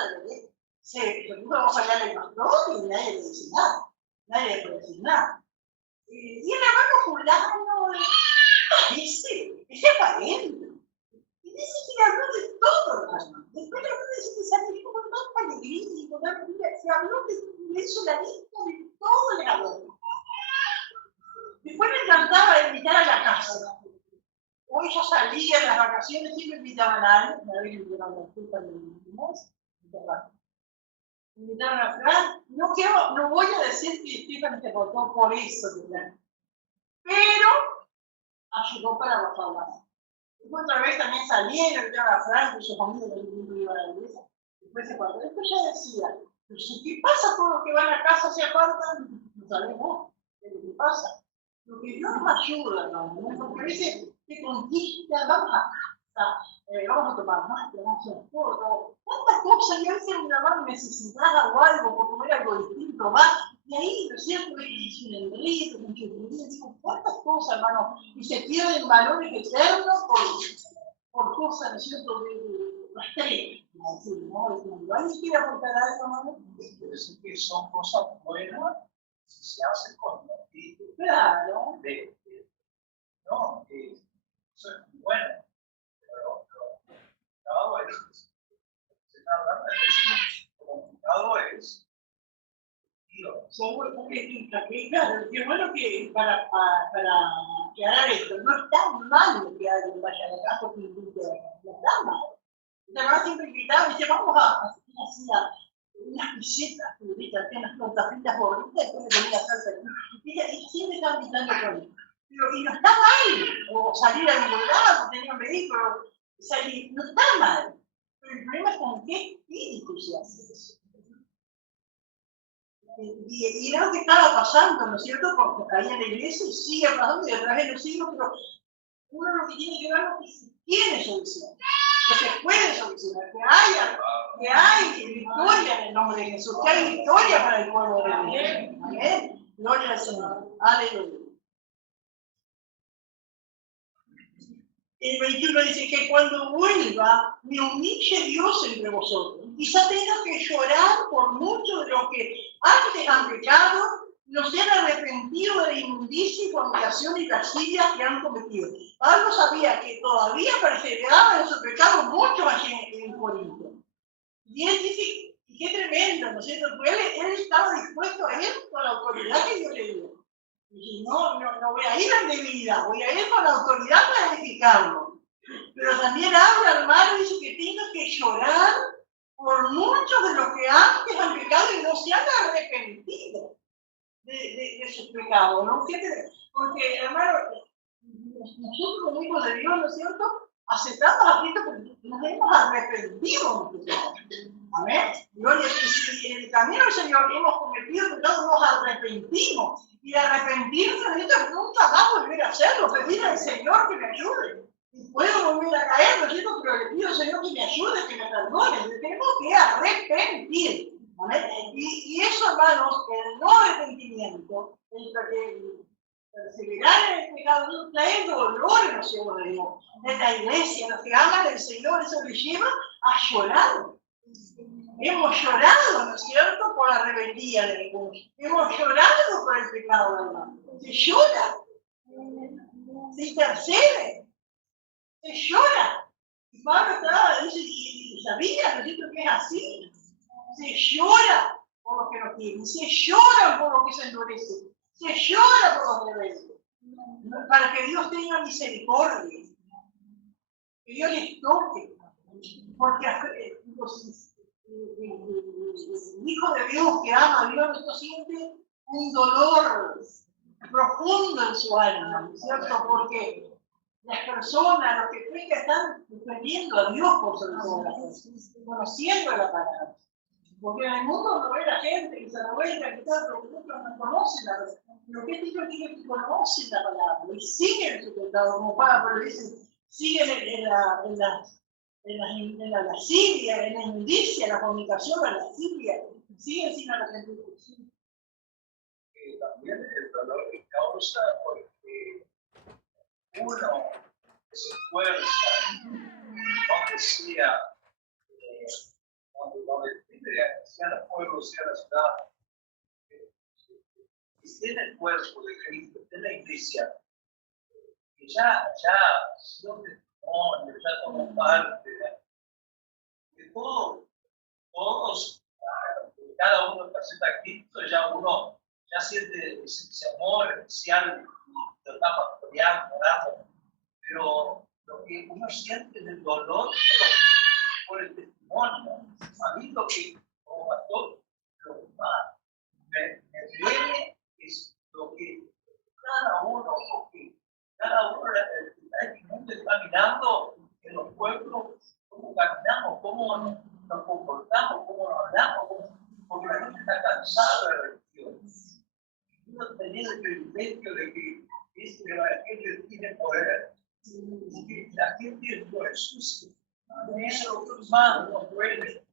se puso a fallar el pastor y nadie le dice nada. Nadie le puede decir nada. Y el hermano fulano, ese pariente. Y dice que habló de todo, hermano. Después le dice que salió con tanta alegría y con tanta alegría. Se habló de eso, la lista de todo le habló. Después me encantaba invitar a la casa. Hoy yo salía en las vacaciones, siempre invitaban a alguien, una vez invitaron a la culpa de los invitaron a Fran. No voy a decir que Stefan se votó por eso, ¿verdad? Pero ayudó para bajar la mano. Otra vez también salieron, invitaron a Fran, que sus amigos también iban a la iglesia. Después se cuadró. Después ya decía, pero si ¿qué pasa con los que van a casa se apartan? No sabemos qué es lo que pasa. Lo que Dios nos ayuda, ¿no? Porque a veces te conquista, vamos a casa, vamos a tomar más, vamos a hacer todo, tantas cosas, y a veces una mano necesitada o algo, por comer algo distinto, va, y ahí, ¿no es cierto?, es un enredo, un digo, cuántas cosas, hermano, y se pierden valores eternos por cosas, ¿no es cierto?, de rastreo, ¿no? ¿Alguien quiere aportar algo, hermano? Quiere decir que son cosas buenas si se hacen con el espíritu. Claro. No, eso es muy bueno, pero lo complicado es, se está hablando de eso, lo complicado es, claro, qué bueno que para aclarar esto, no está mal que alguien vaya a la casa que invite, no está mal. Además siempre invitaba y dice, vamos a hacer unas pisetas, unas tortas gorditas, y después le ponía salsa. Y siempre está invitando con eso. Pero, y no está mal, o salir a ningún lado, tener un vehículo, salir, no está mal. Pero el problema es con qué espíritu se hace eso. Y era lo que estaba pasando, ¿no es cierto? Porque ahí en la iglesia y sigue pasando y a través de los siglos, pero uno lo que tiene que ver es que se tiene solución, que se puede solucionar, que hay victoria en el nombre de Jesús, que hay victoria para el pueblo de Dios. Amén. Gloria al Señor. Aleluya. El 21 dice que cuando vuelva, me humille Dios entre vosotros. Quizá tenga que llorar por muchos de los que antes han pecado, no se han arrepentido de la inmundicia y fornicación y lascivia que han cometido. Pablo sabía que todavía perseveraban en su pecado mucho allí en Corinto. Y él dice, y qué tremendo, ¿no es cierto? Porque él estaba dispuesto a ir con la autoridad que Dios le dio. Y no voy a ir en debilidad, voy a ir con la autoridad para edificarlo. Pero también habla, hermano, dice que tengo que llorar por muchos de los que antes han pecado y no se han arrepentido de sus pecados, ¿no? Porque, hermano, nosotros como hijos de Dios, ¿no es cierto?, aceptamos a Cristo porque nos hemos arrepentido de nuestros pecados. Amén. Gloria, si en el camino del Señor hemos cometido pecados, nos arrepentimos. Y arrepentirse de esto nunca más volver a hacerlo, pedir al Señor que me ayude. Y puedo volver a caer, ¿no es cierto? Pero le pido al Señor que me ayude, que me perdone. Tenemos que arrepentir. ¿Amén? Y eso, hermanos, el no arrepentimiento, el perseverar en el pecado, trae dolor en los hijos de Dios. En la iglesia, los que aman al Señor, eso les lleva a llorar. Hemos llorado, ¿no es cierto?, por la rebeldía de algunos. Hemos llorado por el pecado de hermano. Se llora. Se intercede. Se llora. Y Pablo dice, y sabía, ¿no es cierto?, que es así. Se llora por los que no quieren. Se llora por los que se endurecen. Se llora por los rebeldes. Para que Dios tenga misericordia. Que Dios les toque. Porque el Hijo de Dios que ama a Dios, esto siente un dolor profundo en su alma, ¿no es cierto? Porque las personas, los que pecan, están defendiendo a Dios por sobre todas las cosas, conociendo la palabra. Porque en el mundo no ve la gente que se revuelta, que tal, porque muchos no conocen la palabra. Pero ¿qué tipo de que conocen la palabra? Y siguen su pecado, como Pablo dice, siguen en la lascivia, en la inmundicia, en la fornicación, la lascivia, siguen sin arrepentirse. También el dolor que causa porque uno se esfuerza, aunque sea sea el pueblo, sea la ciudad, que esté en el cuerpo de Cristo, esté en la iglesia, que ya no testimonio, ya tomó parte, que todos, cada uno que acepta a Cristo, ya siente ese amor especial, lo está pastoreando, orando, pero lo que uno siente es el dolor por el testimonio. A mí lo que, como pastor, lo que más me duele es lo que cada uno en el mundo está mirando en los pueblos, cómo caminamos, cómo nos comportamos, cómo nos hablamos, porque la gente está cansada de la religión. Uno tenía el privilegio de que la gente tiene poder, y que la gente lo ensucia. Eso más nos duele.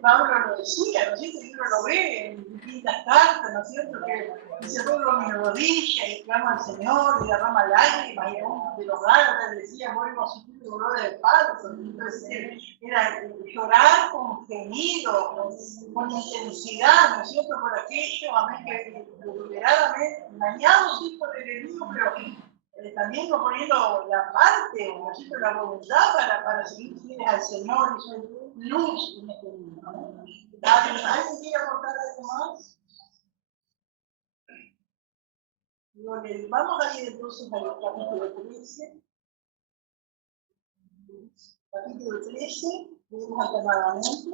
Pablo lo decía, ¿no es cierto? Y uno lo ve en distintas cartas, ¿no es cierto? Que dice, doblo mi rodilla y clama al Señor y derrama lágrimas, y aún de los Gálatas decía, vuelvo a sufrir el dolor del parto. Entonces era llorar con gemido, con intensidad, ¿no es cierto? Por aquello, amén, que deliberadamente, engañados sí por el enemigo, pero también no poniendo la parte, ¿no es cierto?, la voluntad para seguir fieles al Señor y su luz en este mundo. ¿Alguien quiere aportar algo más? Vamos a ir entonces al capítulo 13. Capítulo 13, leemos alternadamente.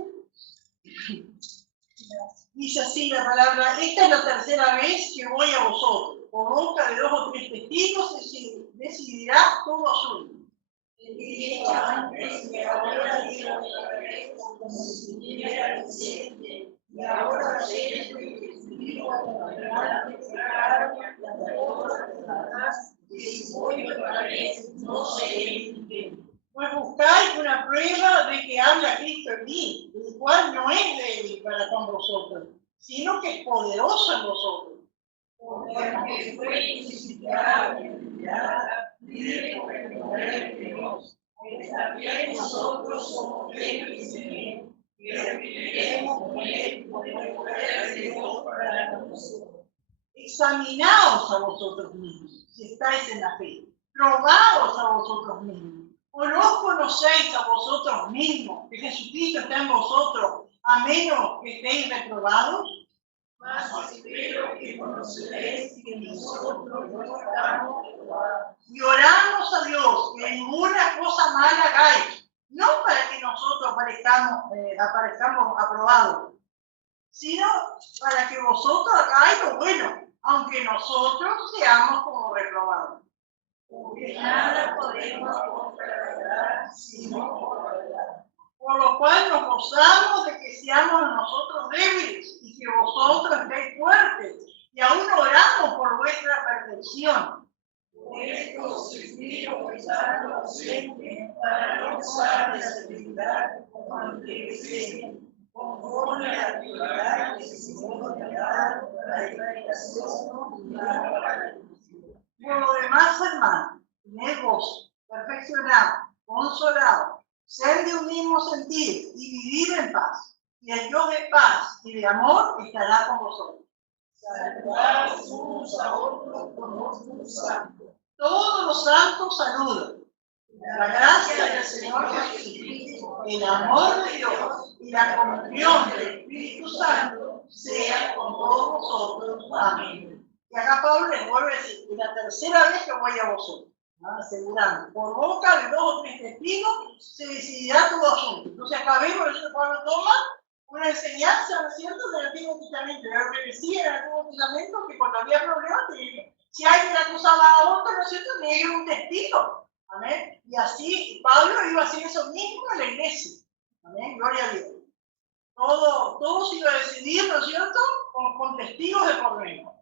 Dice así la palabra: esta es la tercera vez que voy a vosotros. Por boca de 2 o 3 testigos decidirá todo asunto. Y ahora digo otra vez, como si estuviera presente, y ahora sé que escribo a la declarar la palabra de la y si voy otra vez, no seré indigno. Pues buscáis una prueba de que habla Cristo en mí, el cual no es débil para con vosotros, sino que es poderoso en vosotros. Porque fue crucificado y humillada, libre por el poder de Dios, porque también nosotros somos débiles en él, y viviremos con él por el poder de Dios para nosotros. Examinaos a vosotros mismos, si estáis en la fe. Probaos a vosotros mismos. ¿O no conocéis a vosotros mismos que Jesucristo está en vosotros, a menos que estéis reprobados? Mas espero que conoceréis que nosotros no estamos reprobados. Y oramos a Dios que ninguna cosa mala hagáis, no para que nosotros aparezcamos aprobados, sino para que vosotros hagáis lo bueno, aunque nosotros seamos como reprobados. Porque nada podemos contra la verdad, sino por la verdad. Por lo cual nos gozamos de que seamos nosotros débiles y que vosotros estéis fuertes, y aún oramos por vuestra perfección. Por esto os escribo estando ausente, para no usar de la debilidad cuando deseen, conforme a la actividad que se nos ha dado para la predicación y la oración. Por lo demás, hermanos, tened gozo, perfeccionado, consolado, ser de un mismo sentir y vivir en paz. Y el Dios de paz y de amor estará con vosotros. Saludaos unos a otros con los santos. Todos los santos saludan. La gracia del Señor Jesucristo, el amor de Dios y la comunión del Espíritu Santo sea con todos vosotros. Amén. Y acá Pablo les vuelve a decir: es la tercera vez que voy a vosotros, ¿no? Asegurando, por boca de 2 o 3 testigos se decidirá todo asunto. Entonces acá vemos que Pablo toma una enseñanza, ¿no es cierto?, del Antiguo Testamento, de lo que decía en el Antiguo Testamento, que cuando había problemas, si alguien acusaba a otro, ¿no es cierto?, tenía un testigo. Amén. Y así Pablo iba a hacer eso mismo en la iglesia. Amén. Gloria a Dios. Todo se iba a decidir, ¿no es cierto?, con testigos de por medio.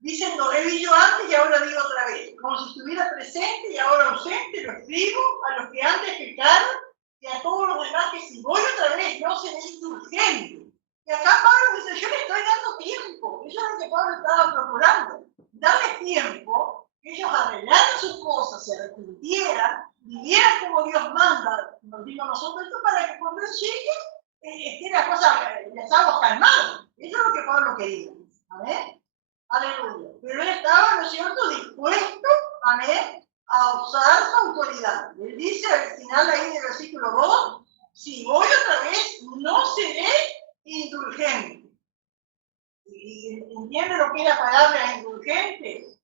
Dicen, lo he dicho antes y ahora digo otra vez, como si estuviera presente y ahora ausente, lo escribo a los que antes pecaron y a todos los demás que si voy otra vez no seré indulgente. Y acá Pablo dice, yo le estoy dando tiempo. Eso es lo que Pablo estaba procurando. Darles tiempo, que ellos arreglaran sus cosas, se arrepintieran vivieran como Dios manda, nos digo nosotros, esto para que cuando Él llegue, esté la cosa, les hago calmados. Eso es lo que Pablo quería. Amén. Aleluya. Pero él estaba, ¿no es cierto?, dispuesto, amén, a usar su autoridad. Él dice al final ahí del versículo 2, si voy otra vez, no seré indulgente. ¿Y entiende lo que es la palabra indulgente?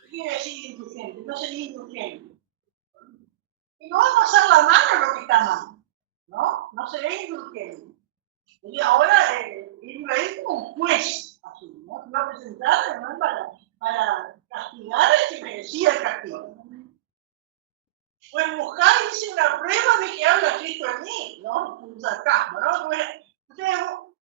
¿Qué quiere decir indulgente? No seré indulgente. Y no va a pasar la mano a lo que está mal, ¿no? No seré indulgente. Y ahora él iba a ir como un juez, así, ¿no? Se iba a presentar, ¿no?, para castigar al que merecía el castigo. Pues buscar, dice, una prueba de que habla Cristo en mí, ¿no? Un sarcasmo, ¿no?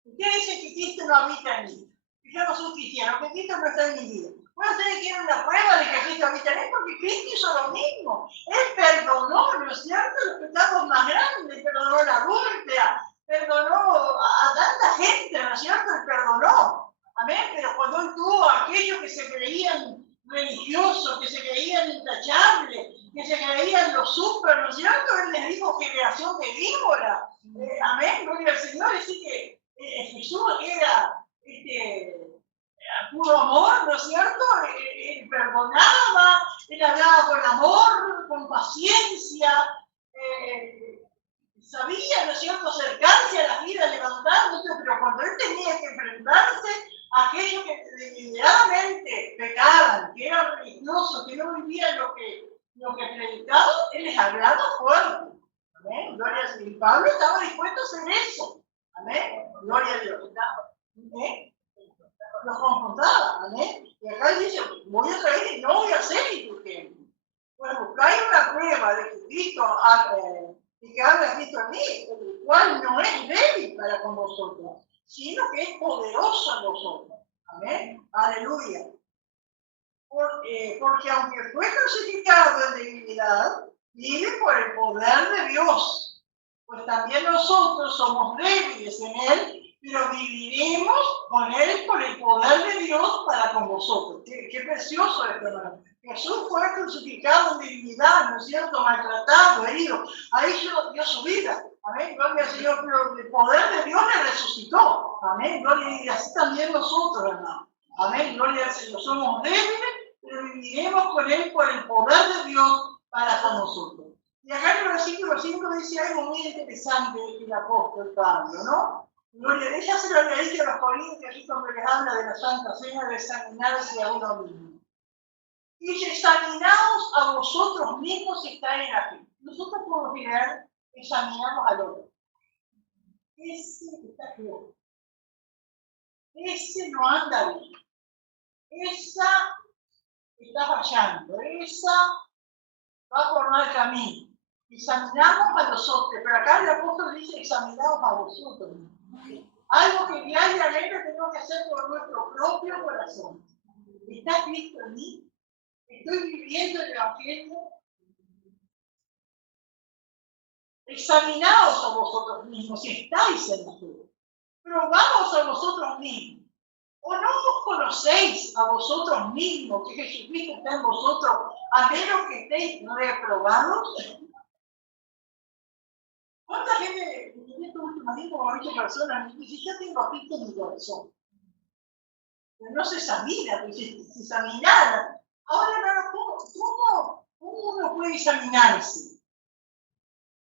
Ustedes dicen que Cristo no habita en mí. Y yo no soy cristiano, que Cristo no está en mi vida. Bueno, ustedes quieren una prueba de que Cristo habita en mí porque Cristo hizo lo mismo. Él perdonó, ¿no es cierto?, los pecados más grandes, perdonó la adúltera, perdonó a tanta gente, ¿no es cierto?, Él perdonó. Amén, pero cuando Él tuvo a aquellos que se creían religiosos, que se creían intachables, que se creían los super, ¿no es cierto?, Él les dijo generación de víbora. Amén, gloria al Señor. Es decir, que Jesús era puro amor, ¿no es cierto? Él perdonaba, Él hablaba con amor, con paciencia, sabía, ¿no es cierto?, acercarse a la vida, levantándose, pero cuando Él tenía que enfrentarse a aquellos que deliberadamente pecaban, que eran religiosos, que no vivían lo que predicaban, Él les hablaba fuerte. Amén, gloria a Dios. Y Pablo estaba dispuesto a hacer eso. Amén, gloria a Dios. ¿Eh? Los confrontaba, amén. Y acá él dice, voy a traer y no voy a ser indulgente. Pues buscáis una prueba de que Cristo, y que habla Cristo en mí, el cual no es débil para con vosotros, sino que es poderoso en vosotros. Amén. Aleluya. Porque aunque fue crucificado en debilidad, vive por el poder de Dios. Pues también nosotros somos débiles en Él, pero viviremos con Él por el poder de Dios para con vosotros. Qué precioso esto, hermano. Jesús fue crucificado en debilidad, ¿no es cierto?, maltratado, herido. Ahí dio su vida. Amén, gloria al Señor, pero el poder de Dios le resucitó. Amén, gloria, y así también nosotros, hermano. Amén, gloria al Señor. Somos débiles, pero viviremos con Él por el poder de Dios para con nosotros. Y acá en el versículo 5 dice algo muy interesante el apóstol Pablo, ¿no? Gloria, ella se lo había dicho a los corintios, así cuando les habla de la Santa Cena, de examinarse a uno mismo. Y dice, examinaos a vosotros mismos si estáis en la fe. Nosotros por lo general examinamos al otro. Ese está peor. Ese no anda bien. Esa está fallando. Esa va por mal camino. Examinamos a los otros, pero acá el apóstol dice examinamos a vosotros. Algo que diariamente tenemos que hacer por nuestro propio corazón. ¿Está Cristo en mí? ¿Estoy viviendo el Evangelio? Examinaos a vosotros mismos si estáis en la fe. Probaos a vosotros mismos. ¿O no os conocéis a vosotros mismos que Jesucristo está en vosotros, a menos que estéis reprobados? ¿Cuánta gente en estos últimos tiempos, como muchas personas, me dice, yo tengo a Cristo en mi corazón? Pero no se examina, pues si se examinara. Ahora, hermano, ¿cómo uno puede examinarse?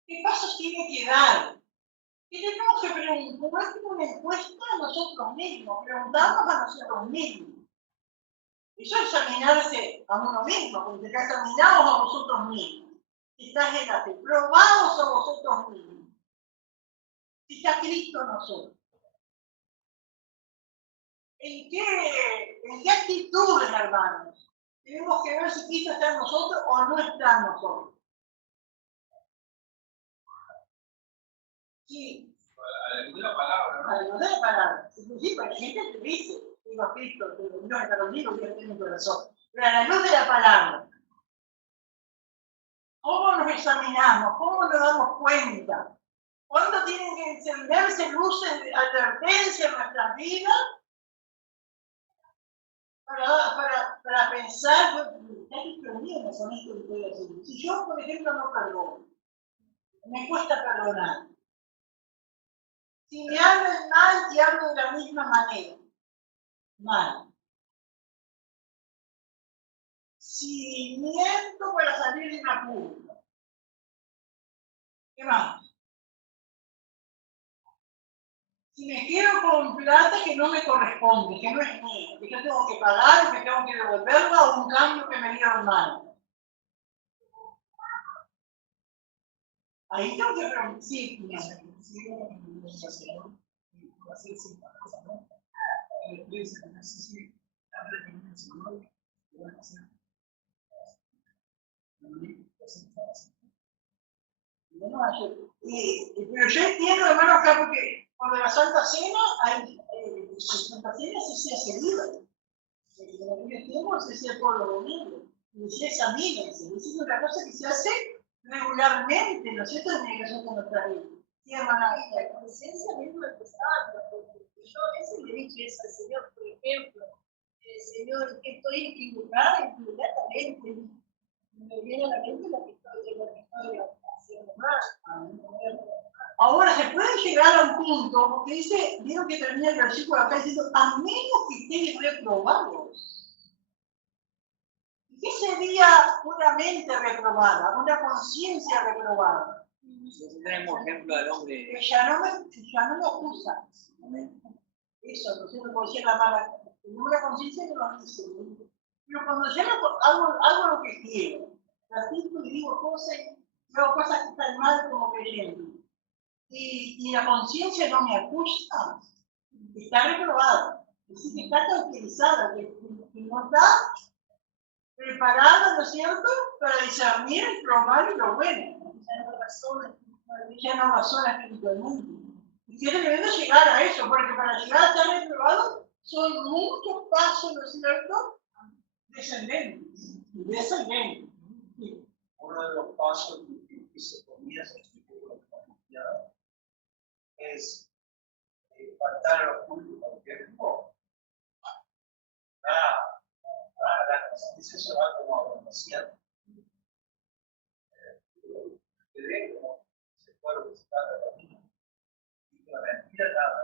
¿Qué pasos tiene que dar? ¿Qué tenemos que preguntar? Es como una encuesta a nosotros mismos, preguntarnos a nosotros mismos. Eso es examinarse a uno mismo, porque te examinados a vosotros mismos. Si estás en la fe, probados a vosotros mismos. Si está Cristo en nosotros. ¿En qué actitudes, hermanos? Tenemos que ver si Cristo está en nosotros o no está en nosotros. Sí. A la luz de la palabra, ¿no? A la luz de la palabra. Sí, porque hay gente que dice, tengo a Cristo, Dios está conmigo, Dios está en mi corazón. Pero a la luz de la palabra, ¿cómo nos examinamos? ¿Cómo nos damos cuenta? ¿Cuándo tienen que encenderse luces de advertencia en nuestras vidas? Para pensar, ¿qué es lo mío? Si yo, por ejemplo, no perdono, me cuesta perdonar. Si me hablan mal y hablo de la misma manera, mal. Si miento para salir de una curva, ¿qué más? Si me quedo con plata que no me corresponde, que no es mío, que yo tengo que pagar, que tengo que devolverla o un cambio que me dieron mal. Ahí tengo que preguntar, sí, pero yo entiendo, hermano, acá porque cuando la Santa Cena, la Santa Cena se hacía seguida. En aquel tiempo se hacía todos los domingos. Y decía examínense. Es una cosa que se hace regularmente, ¿no es cierto? En la iglesia de nuestra vida. Sí, hermana. La conciencia misma del pecado, porque yo a veces le dije eso al Señor, por ejemplo, Señor, que estoy equivocada inmediatamente. Me viene a la mente lo que estoy haciendo mal. Ahora se puede llegar a un punto, porque dice, vieron que termina el versículo acá diciendo, a menos que estéis reprobados. ¿Qué sería una mente reprobada, una conciencia reprobada? Nosotros tenemos ejemplo del hombre. Que ya no me acusa. Eso, no sé, como decía la mala, tengo una conciencia que lo dice. Pero cuando yo hago lo que quiero, platico y digo cosas, hago cosas que están mal como creyendo, y la conciencia no me acusa, está reprobada. Es decir, que está cauterizada, que no está preparada, ¿no es cierto?, para discernir lo malo y lo bueno. Ya no razona espiritualmente. Y tiene que llegar a eso, porque para llegar a estar reprobado son muchos pasos, ¿no es cierto?, descendentes. Sí. Uno de los pasos que se comienza es faltar a los cultos cualquier tipo. La conciencia se va como adormeciendo. Quedé como se fue a visitar a la niña. Y la mentira nada.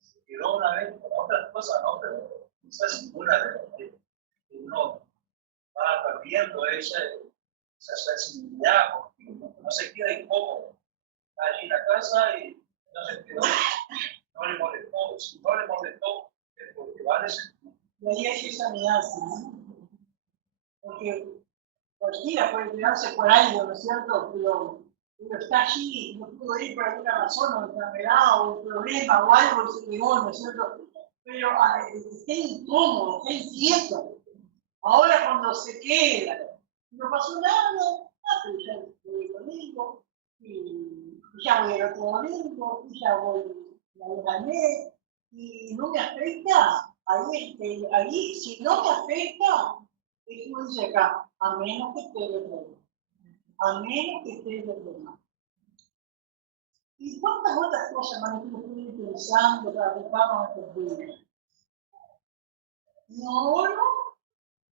Se quedó una vez con otras cosas, no, pero quizás ninguna de las que uno va perdiendo esa sensibilidad, porque no se queda incómodo allí en la casa y no se quedó, no le molestó, si no le molestó, es porque vale sentir. Y ahí hay que examinarse, ¿no? Porque cualquiera puede quedarse por algo, ¿no es cierto? Pero está allí, no pudo ir por alguna razón, o enfermedad, o un problema, o algo, y se quedó, ¿no es cierto? Pero está incómodo, está inquieto. Ahora cuando se queda, no pasó nada, pero ya voy el domingo, y ya voy el otro domingo, y ya voy la vez al mes, y no me afecta, ahí si no me afecta, es como dice acá, a menos que esté de problema. A menos que esté de problema. ¿Y cuántas otras cosas más que estoy pensando para ocuparnos nuestros días? No oro,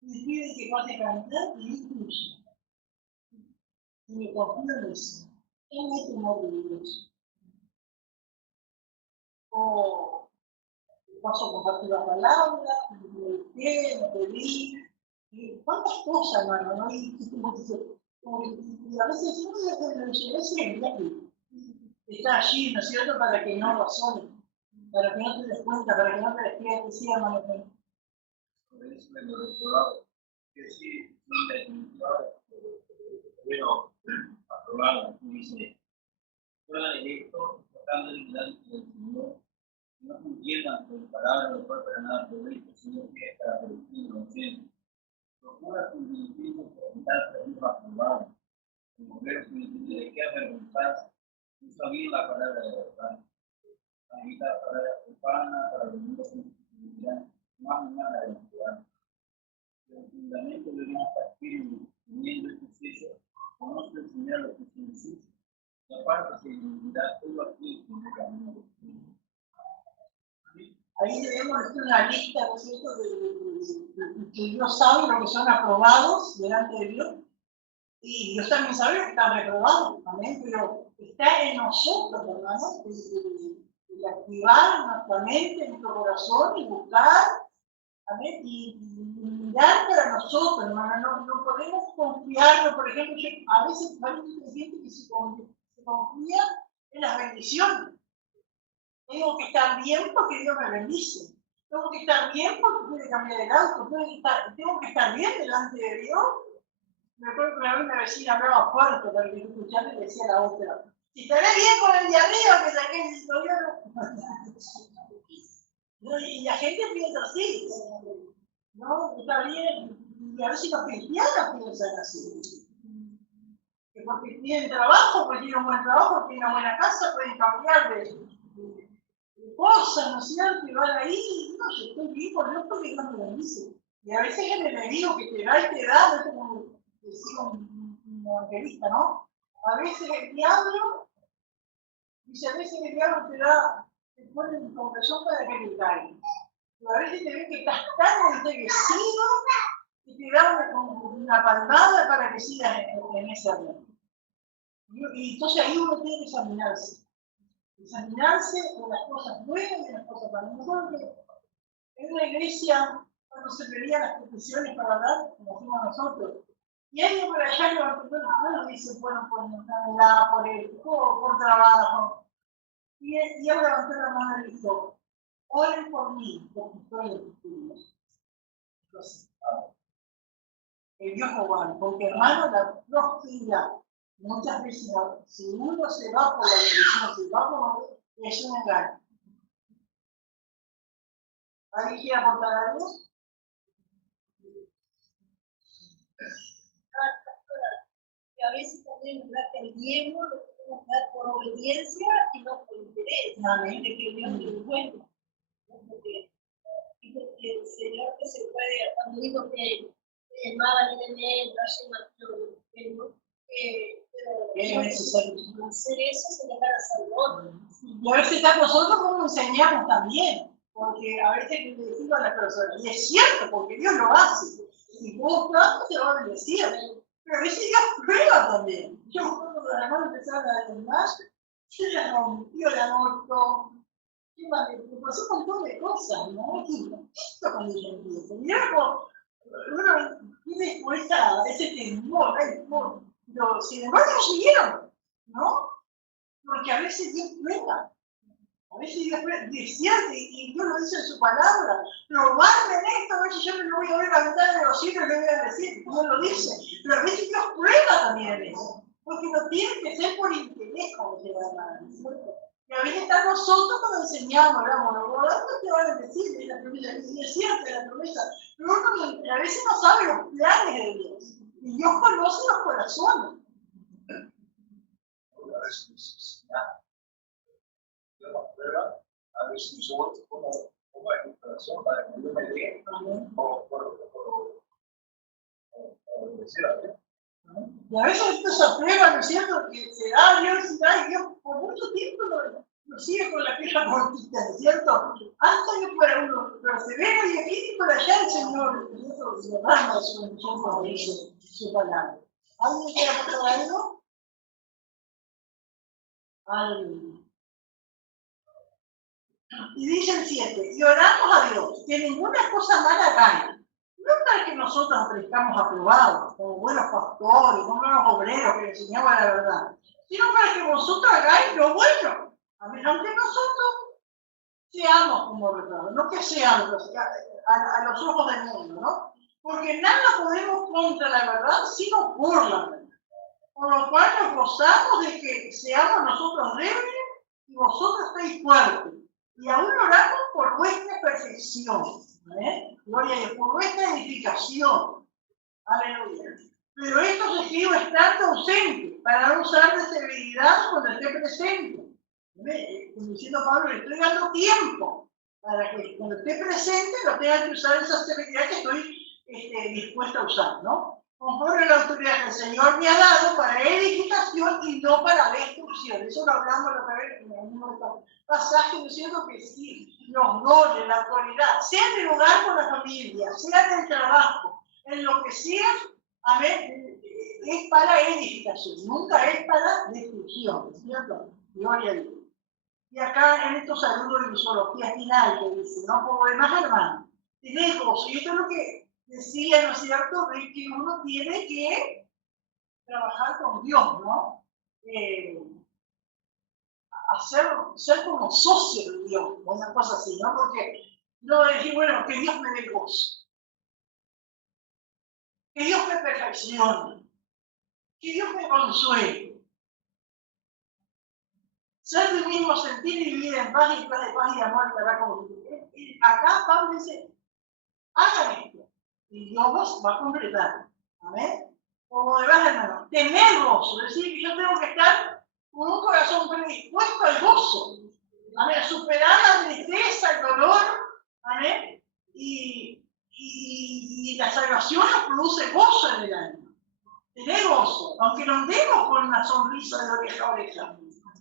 me piden que pase a cantar y incluye. Y me confío en eso. En este amor de Dios. O paso a compartir la palabra, me pedí. ¿Cuántas cosas, hermano? ¿No? Y a veces uno le interesa que está allí, ¿no es cierto?, para que no razone, para que no te des cuenta, para que no te despiertes, que sí, hermano. Por eso me lo recordaba, que sí, pero aprobado, y dice, fuera de esto, tratando de delante del Señor, no entiendan con palabras no fue para nada provecho, sino que es para producir inocente. Procura tus diligencias presentar servicio aprobado, como ver si de qué avergonzarse, usa bien la palabra de verdad. Ahorita para la profana, para los niños con sensibilidad, más humana de la ciudad. El fundamento de una firme, teniendo este sello, conoce el Señor lo que se necesita. Y aparte se iluminará todo aquel que no camina de Ahí debemos hacer una lista, ¿no es cierto?, de que Dios sabe lo que son aprobados delante de Dios, y Dios también sabe que están reprobados, amén, pero está en nosotros, hermanos, el activar nuestra mente, nuestro corazón y buscar, amén, y mirar para nosotros, hermano, no podemos confiarnos, por ejemplo, a veces hay gente que se confía en las bendiciones. Tengo que estar bien porque Dios me bendice. Tengo que estar bien porque puede cambiar el auto. Tengo que estar bien delante de Dios. Me acuerdo que una vecina hablaba fuerte para que yo escuchara y le decía a la otra: si estaré bien con el de arriba que saqué el historial. No, y la gente piensa así. No, está bien. Y a veces los cristianos piensan así. Que porque tienen trabajo, porque tienen un buen trabajo, porque tienen una buena casa, pueden cambiar de cosas, ¿no es cierto? Y van ahí, no, yo estoy vivo, no porque Dios me bendice. Y a veces el enemigo que te da y te da, no es como decía un evangelista, ¿no? A veces el diablo, dice, a veces el diablo te pone en confesión para que te caigas. Pero a veces te ve que estás tan enteguecido y te da una palmada para que sigas en ese amor. Y entonces ahí uno tiene que examinarse de las cosas buenas y de las cosas malas. Nosotros en una iglesia, cuando se pedían las peticiones para hablar, como hacemos nosotros, y alguien por allá levantó las manos y dice, bueno, por mi enfermedad, por trabajo. Y él levantó la mano y dijo, oren por mí, porque estoy en estudios. Entonces, que Dios lo guarde, porque hermano, la prosperidad, muchas veces, si uno se va por la religión, se va por es un engaño. ¿Alguien quiere aportar algo? Que a veces también que el diezmo lo podemos dar por obediencia y no por interés. Amén. De que Dios es bueno. Porque el Señor que se puede, cuando digo que Mara viene pero Es necesario hacer eso se le va a hacer otro. Y a veces está nosotros como enseñamos también, porque a veces le decimos a las personas, y es cierto, porque Dios lo hace, y vos tanto te va a bendecir, pero a veces Dios prueba también. Yo cuando las hermanas empezaron a desayunar, yo le rompió la moto, me pasó un montón de cosas, ¿no? Esto cuando yo empiezo, mirá como uno tiene como ese temor, pero sin embargo siguieron, ¿no? Porque a veces Dios prueba. A veces Dios prueba. Y Dios lo dice en su palabra. Probarme en esto, a ver si yo me lo voy a ver la ventana de los cielos y le voy a decir. Dios lo dice. Pero a veces Dios prueba también en eso. Porque no tiene que ser por interés, como se llama. Y a veces está nosotros cuando enseñamos, hablamos, no te van a decir, la promesa, y es cierta la promesa. Pero uno a veces no sabe los planes de Dios. Y Dios conoce los corazones. A veces necesita de la prueba, a veces yo como en mi corazón para que yo me dé por decir a Dios. Y a veces esto se aprueba, ¿no es cierto? Que se da Dios y da, y Dios por mucho tiempo lo sigue con la pija cortita, ¿no es cierto? Hasta que fuera uno persevera y aquí y por allá el Señor, nosotros cerramos su bendición como dice su palabra. ¿Alguien quiere aportar algo? Aleluya. Y dice el 7, y oramos a Dios, que ninguna cosa mala hagan. No para que nosotros aparezcamos aprobados, como buenos pastores, como buenos obreros que enseñaban la verdad, sino para que vosotros hagáis lo bueno, aunque nosotros seamos como reprobados, no que seamos a los ojos del mundo, ¿no? Porque nada podemos contra la verdad, sino por la verdad. Por lo cual nos gozamos de que seamos nosotros débiles y vosotros estéis fuertes. Y aún oramos por vuestra perfección, gloria a Dios, por vuestra edificación. Aleluya. Pero esto se escribe estando ausente, para no usar de severidad cuando esté presente. Como diciendo Pablo, le estoy dando tiempo para que cuando esté presente no tenga que usar esa severidad que estoy dispuesta a usar, ¿no? conforme a la autoridad que el Señor me ha dado para edificación y no para destrucción. Eso lo hablamos la otra vez en el mismo pasaje, diciendo que sí, los dones, la autoridad, sea en el hogar con la familia, sea en el trabajo, en lo que sea, amén, es para edificación, nunca es para destrucción, ¿cierto? Gloria a Dios. Y acá en estos saludos de misología final que dice, no por demás, hermano, tenés gozo. Y esto es lo que decía, ¿no es cierto?, de que uno tiene que trabajar con Dios, ¿no? Ser como socio de Dios, una cosa así, ¿no? Porque no decir, bueno, que Dios me dé gozo, que Dios me perfeccione, que Dios me consuele. Ser del mismo sentir y vivir en paz y paz y amor estará con ustedes. Acá Pablo dice, hagan esto, y Dios va a completar. ¿Amén? Como demás, hermano, tener gozo, es decir, que yo tengo que estar con un corazón predispuesto al gozo. Amén, superar la tristeza, el dolor, amén, y la salvación nos produce gozo en el alma. Tener gozo, aunque no andemos con una sonrisa de oreja a oreja,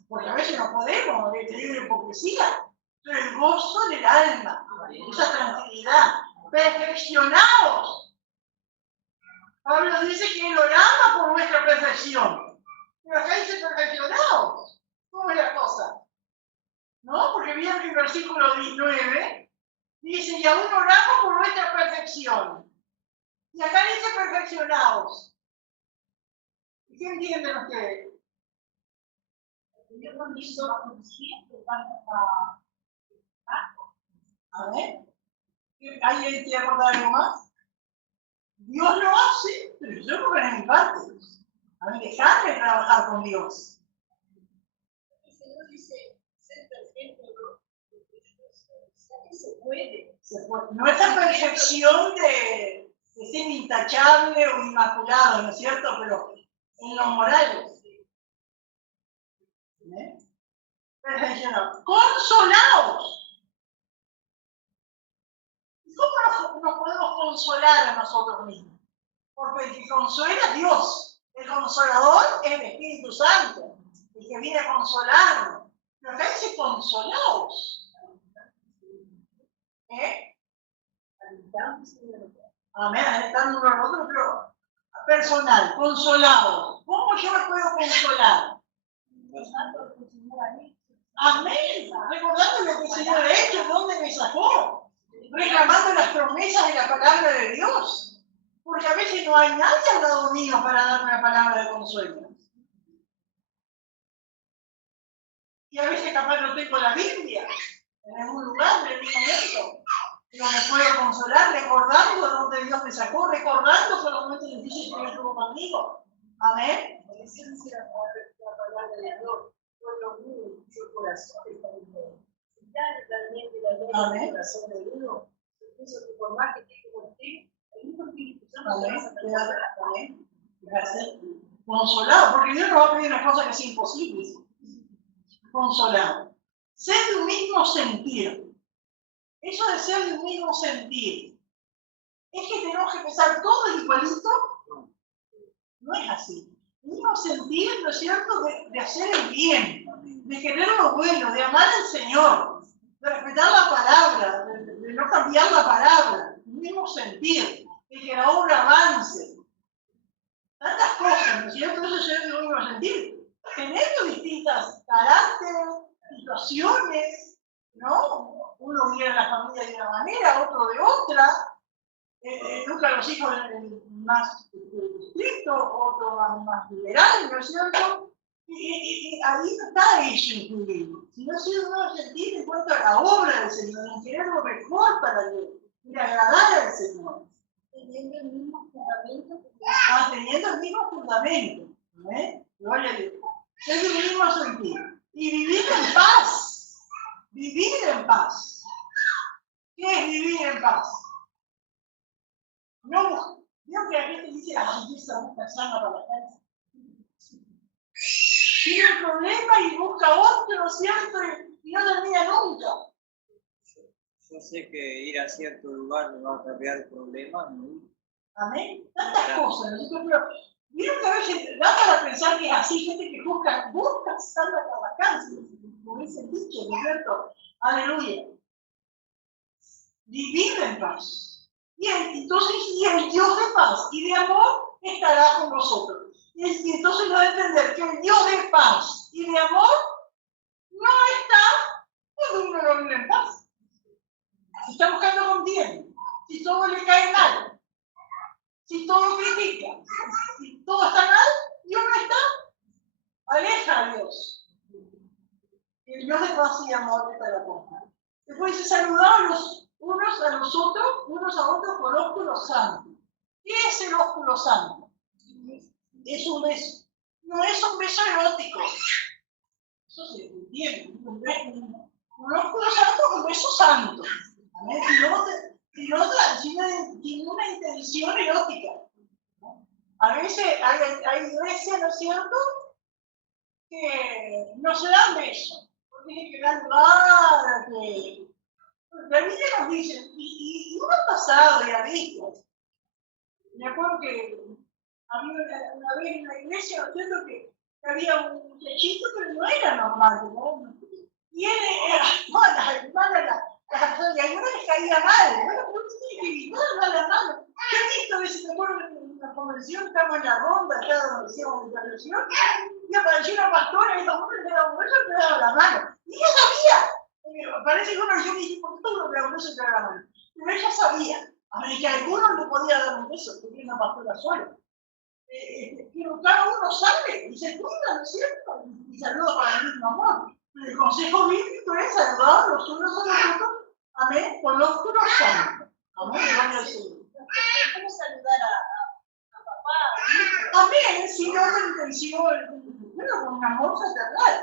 porque a veces no podemos, de tener hipocresía, pero el gozo del alma, esa tranquilidad, perfeccionados. Pablo dice que Él oraba por nuestra perfección, pero acá dice perfeccionados. ¿Cómo es la cosa? ¿No? Porque bien que el versículo 19 dice, y aún oramos por nuestra perfección. Y acá dice perfeccionados. ¿Y qué entienden ustedes? A ver, ¿alguien quiere acordar algo más? Dios lo hace, pero yo no en mi parte. A mí dejarme trabajar con Dios. El Señor dice, ser perfecto, ¿no? Se puede. No es la perfección de ser intachable o inmaculado, ¿no es cierto? Pero en lo moral. ¿Eh? Perfeccionados. Consolados. ¿Cómo nos podemos consolar a nosotros mismos? Porque el que consuela es Dios. El consolador es el Espíritu Santo, el que viene a consolarnos. Pero acá dice consolados. ¿Eh? Amén, alentando uno al otro, pero personal, consolado. ¿Cómo yo me puedo consolar? Amén. Recordando lo que el Señor ha hecho, dónde me sacó. Reclamando las promesas de la palabra de Dios. Porque a veces no hay nadie al lado mío para darme una palabra de consuelo. Y a veces capaz no tengo la Biblia en algún lugar, en algún momento. Pero me puedo consolar recordando de dónde Dios me sacó, recordando que los momentos difíciles que Dios tuvo conmigo. Amén. La esencia de la palabra de Dios, pueblo mío, su corazón está en Dios. Si ya realmente la ley del corazón de uno, pienso que por más que tenga por ti, el mismo Espíritu Santo te vas a perdonar. Amén. Consolado, porque Dios nos va a pedir una cosa que es imposible. Consolado. Ser de un mismo sentir. Eso de ser de un mismo sentir, ¿es que tenemos que pensar todos igualito? No es así. El mismo sentir, ¿no es cierto?, de hacer el bien, de querer lo bueno, de amar al Señor, de respetar la palabra, de no cambiar la palabra. El mismo sentir, de que la obra avance. Tantas cosas, ¿no es cierto? Eso es el mismo sentir. Teniendo distintas caracteres, situaciones, ¿no? Uno mira a la familia de una manera, otro de otra, educa a los hijos más estricto, otro más liberal, ¿no es cierto? Y ahí no está eso incluido, sino ha sido un nuevo sentir en cuanto a la obra del Señor, en querer lo mejor para Dios, y agradar al Señor. Teniendo el mismo fundamento. Teniendo el mismo fundamento, ¿eh? Gloria a Dios. Es el mismo sentir. Y vivir en paz. Vivir en paz. ¿Qué es vivir en paz? No, veo que la gente dice, ay, esa busca sana para la casa. Tiene un problema y busca otro, ¿cierto? Y no termina nunca. Yo sé que ir a cierto lugar me va a cambiar problemas, ¿no? Amén. Tantas cosas. Pero vieron que a veces da para pensar que es así, gente que busca salva la vacancia, como dice el dicho, ¿no es cierto? Aleluya. Vivir en paz. Y entonces, y el Dios de paz y de amor estará con nosotros. Y entonces va a entender que el Dios de paz y de amor no está cuando uno no vive en paz. Si está buscando con bien, si todo le cae mal, si todo critica, si todo está mal, y uno está, aleja a Dios. El Dios de paz y de amor estará con nosotros. Después dice saludar unos a los otros, unos a otros con ósculo santo. ¿Qué es el ósculo santo? Es un beso. No es un beso erótico. Eso se entiende. Un ósculo santo es un beso santo. Sin una intención erótica. A veces hay iglesias, ¿no es cierto?, que no se dan besos. Porque tienen que dar lugar, que... La Biblia nos dice, y uno ha pasado y ha visto. Me acuerdo que había una vez en la iglesia, ¿no es cierto?, que había un muchachito, pero no era normal, ¿no? Y él era, y a algunos les caía mal, bueno, pero usted tiene que evitar la mano. Yo he visto a veces, me acuerdo que en una convención, estamos en la ronda, ya donde hacíamos la intervención, y apareció una pastora y los hombres le daban un beso y le daban la mano. Y ella sabía, parece que uno, yo me dije, ¿por qué uno le da un beso y le da la mano? Pero ella sabía, a ver, que a algunos le podía dar un beso, porque era una pastora sola. Pero cada uno sabe y se cuida, ¿no es cierto? Y saluda para el mismo amor. El consejo bíblico es saludar los unos a los otros, amén, con los santos. Amén, gloria al Señor. ¿Cómo saludar a papá? Amén, si no con intención, bueno, con un amor fraternal,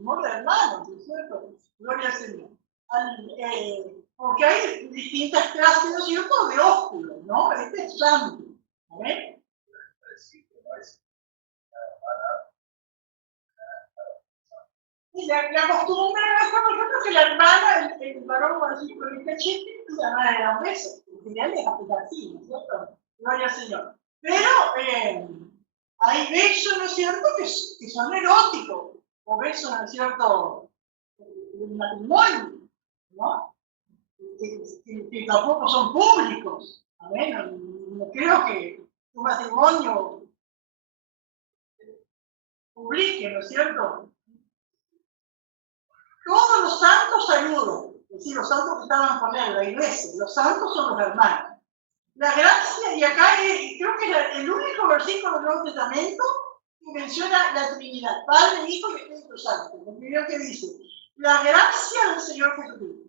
amor de hermanos, ¿no es cierto? Gloria al Señor. Porque hay distintas clases, ¿no es cierto?, de ósculos, ¿no? Este es santo. Amén. La costumbre nuestra, por ejemplo, que la hermana, el varón va a decir con el cachete, y la hermana le da un beso. En general es así, ¿no es cierto? Gloria al Señor. Pero hay besos, ¿no es cierto?, que son eróticos, o besos, ¿no es cierto?, del matrimonio, ¿no? Que tampoco son públicos. No creo que un matrimonio publique, ¿no es cierto? Todos los santos saludan, es decir, los santos que estaban con él, la iglesia, los santos son los hermanos. La gracia, y acá creo que es el único versículo del Nuevo Testamento que menciona la Trinidad, Padre, Hijo y Espíritu Santo. Lo primero que dice, la gracia del Señor Jesucristo,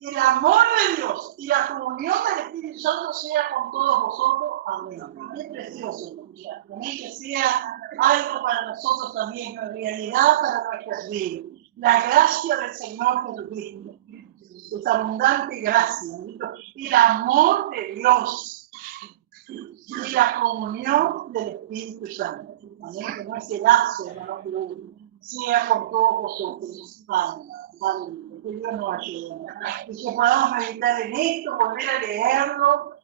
el amor de Dios y la comunión del Espíritu Santo sea con todos vosotros. Amén. Qué precioso. Amén, que sea algo para nosotros también, una realidad para nuestras vidas. La gracia del Señor Jesucristo, esa abundante gracia, ¿no? El amor de Dios y la comunión del Espíritu Santo. Amén, que no es el lazo, hermano, sea con todos vosotros. Amén. Amén. Que Dios nos ayude. Y que podamos meditar en esto, volver a leerlo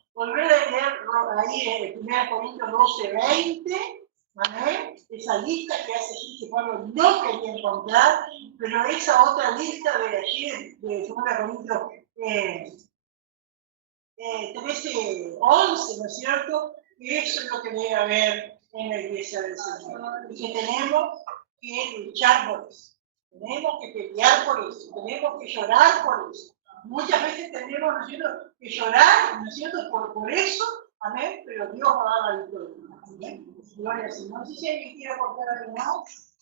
ahí en 1 Corintios 12:20. Amén. Esa lista que hace allí que Pablo no quería encontrar, pero esa otra lista de allí, de 2 Corintios 13:11, ¿no es cierto? Y eso es lo que debe haber en la iglesia del Señor. Y que tenemos que luchar por eso. Tenemos que pelear por eso. Tenemos que llorar por eso. Muchas veces tenemos, ¿no es cierto?, que llorar, ¿no es cierto?, por eso. Amén. Pero Dios va a dar la victoria. Amén. Gloria al Señor. No sé si alguien quiere aportar algo más.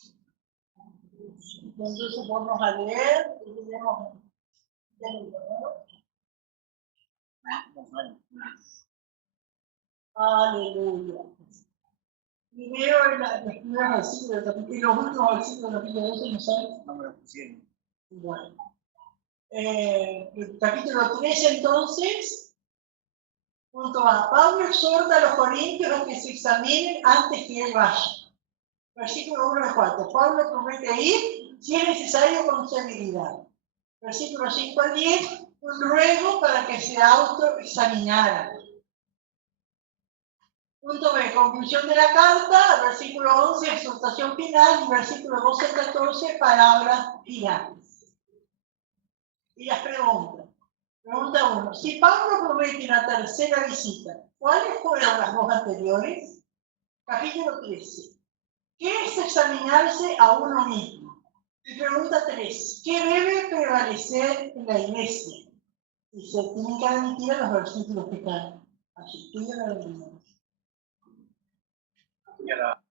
Entonces vamos a leer y tenemos aleluya. Y veo en los primeros versículos, en los últimos versículos del capítulo 12, ¿no sabes? No me lo pusieron. Bueno. El capítulo 3, entonces, punto A. Pablo exhorta a los corintios a que se examinen antes que él vaya. Versículo 1 al 4. Pablo promete ir si es necesario con severidad. Versículo 5 al 10. Un ruego para que se autoexaminaran. Punto B, conclusión de la carta, versículo 11, exhortación final, y versículo 12 al 14, palabras finales. Y las preguntas. Pregunta 1. Si Pablo promete una tercera visita, ¿cuáles fueron las dos anteriores? Capítulo 13. ¿Qué es examinarse a uno mismo? Y pregunta 3. ¿Qué debe prevalecer en la iglesia? Y se tienen que admitir a los versículos que están allí. Ya la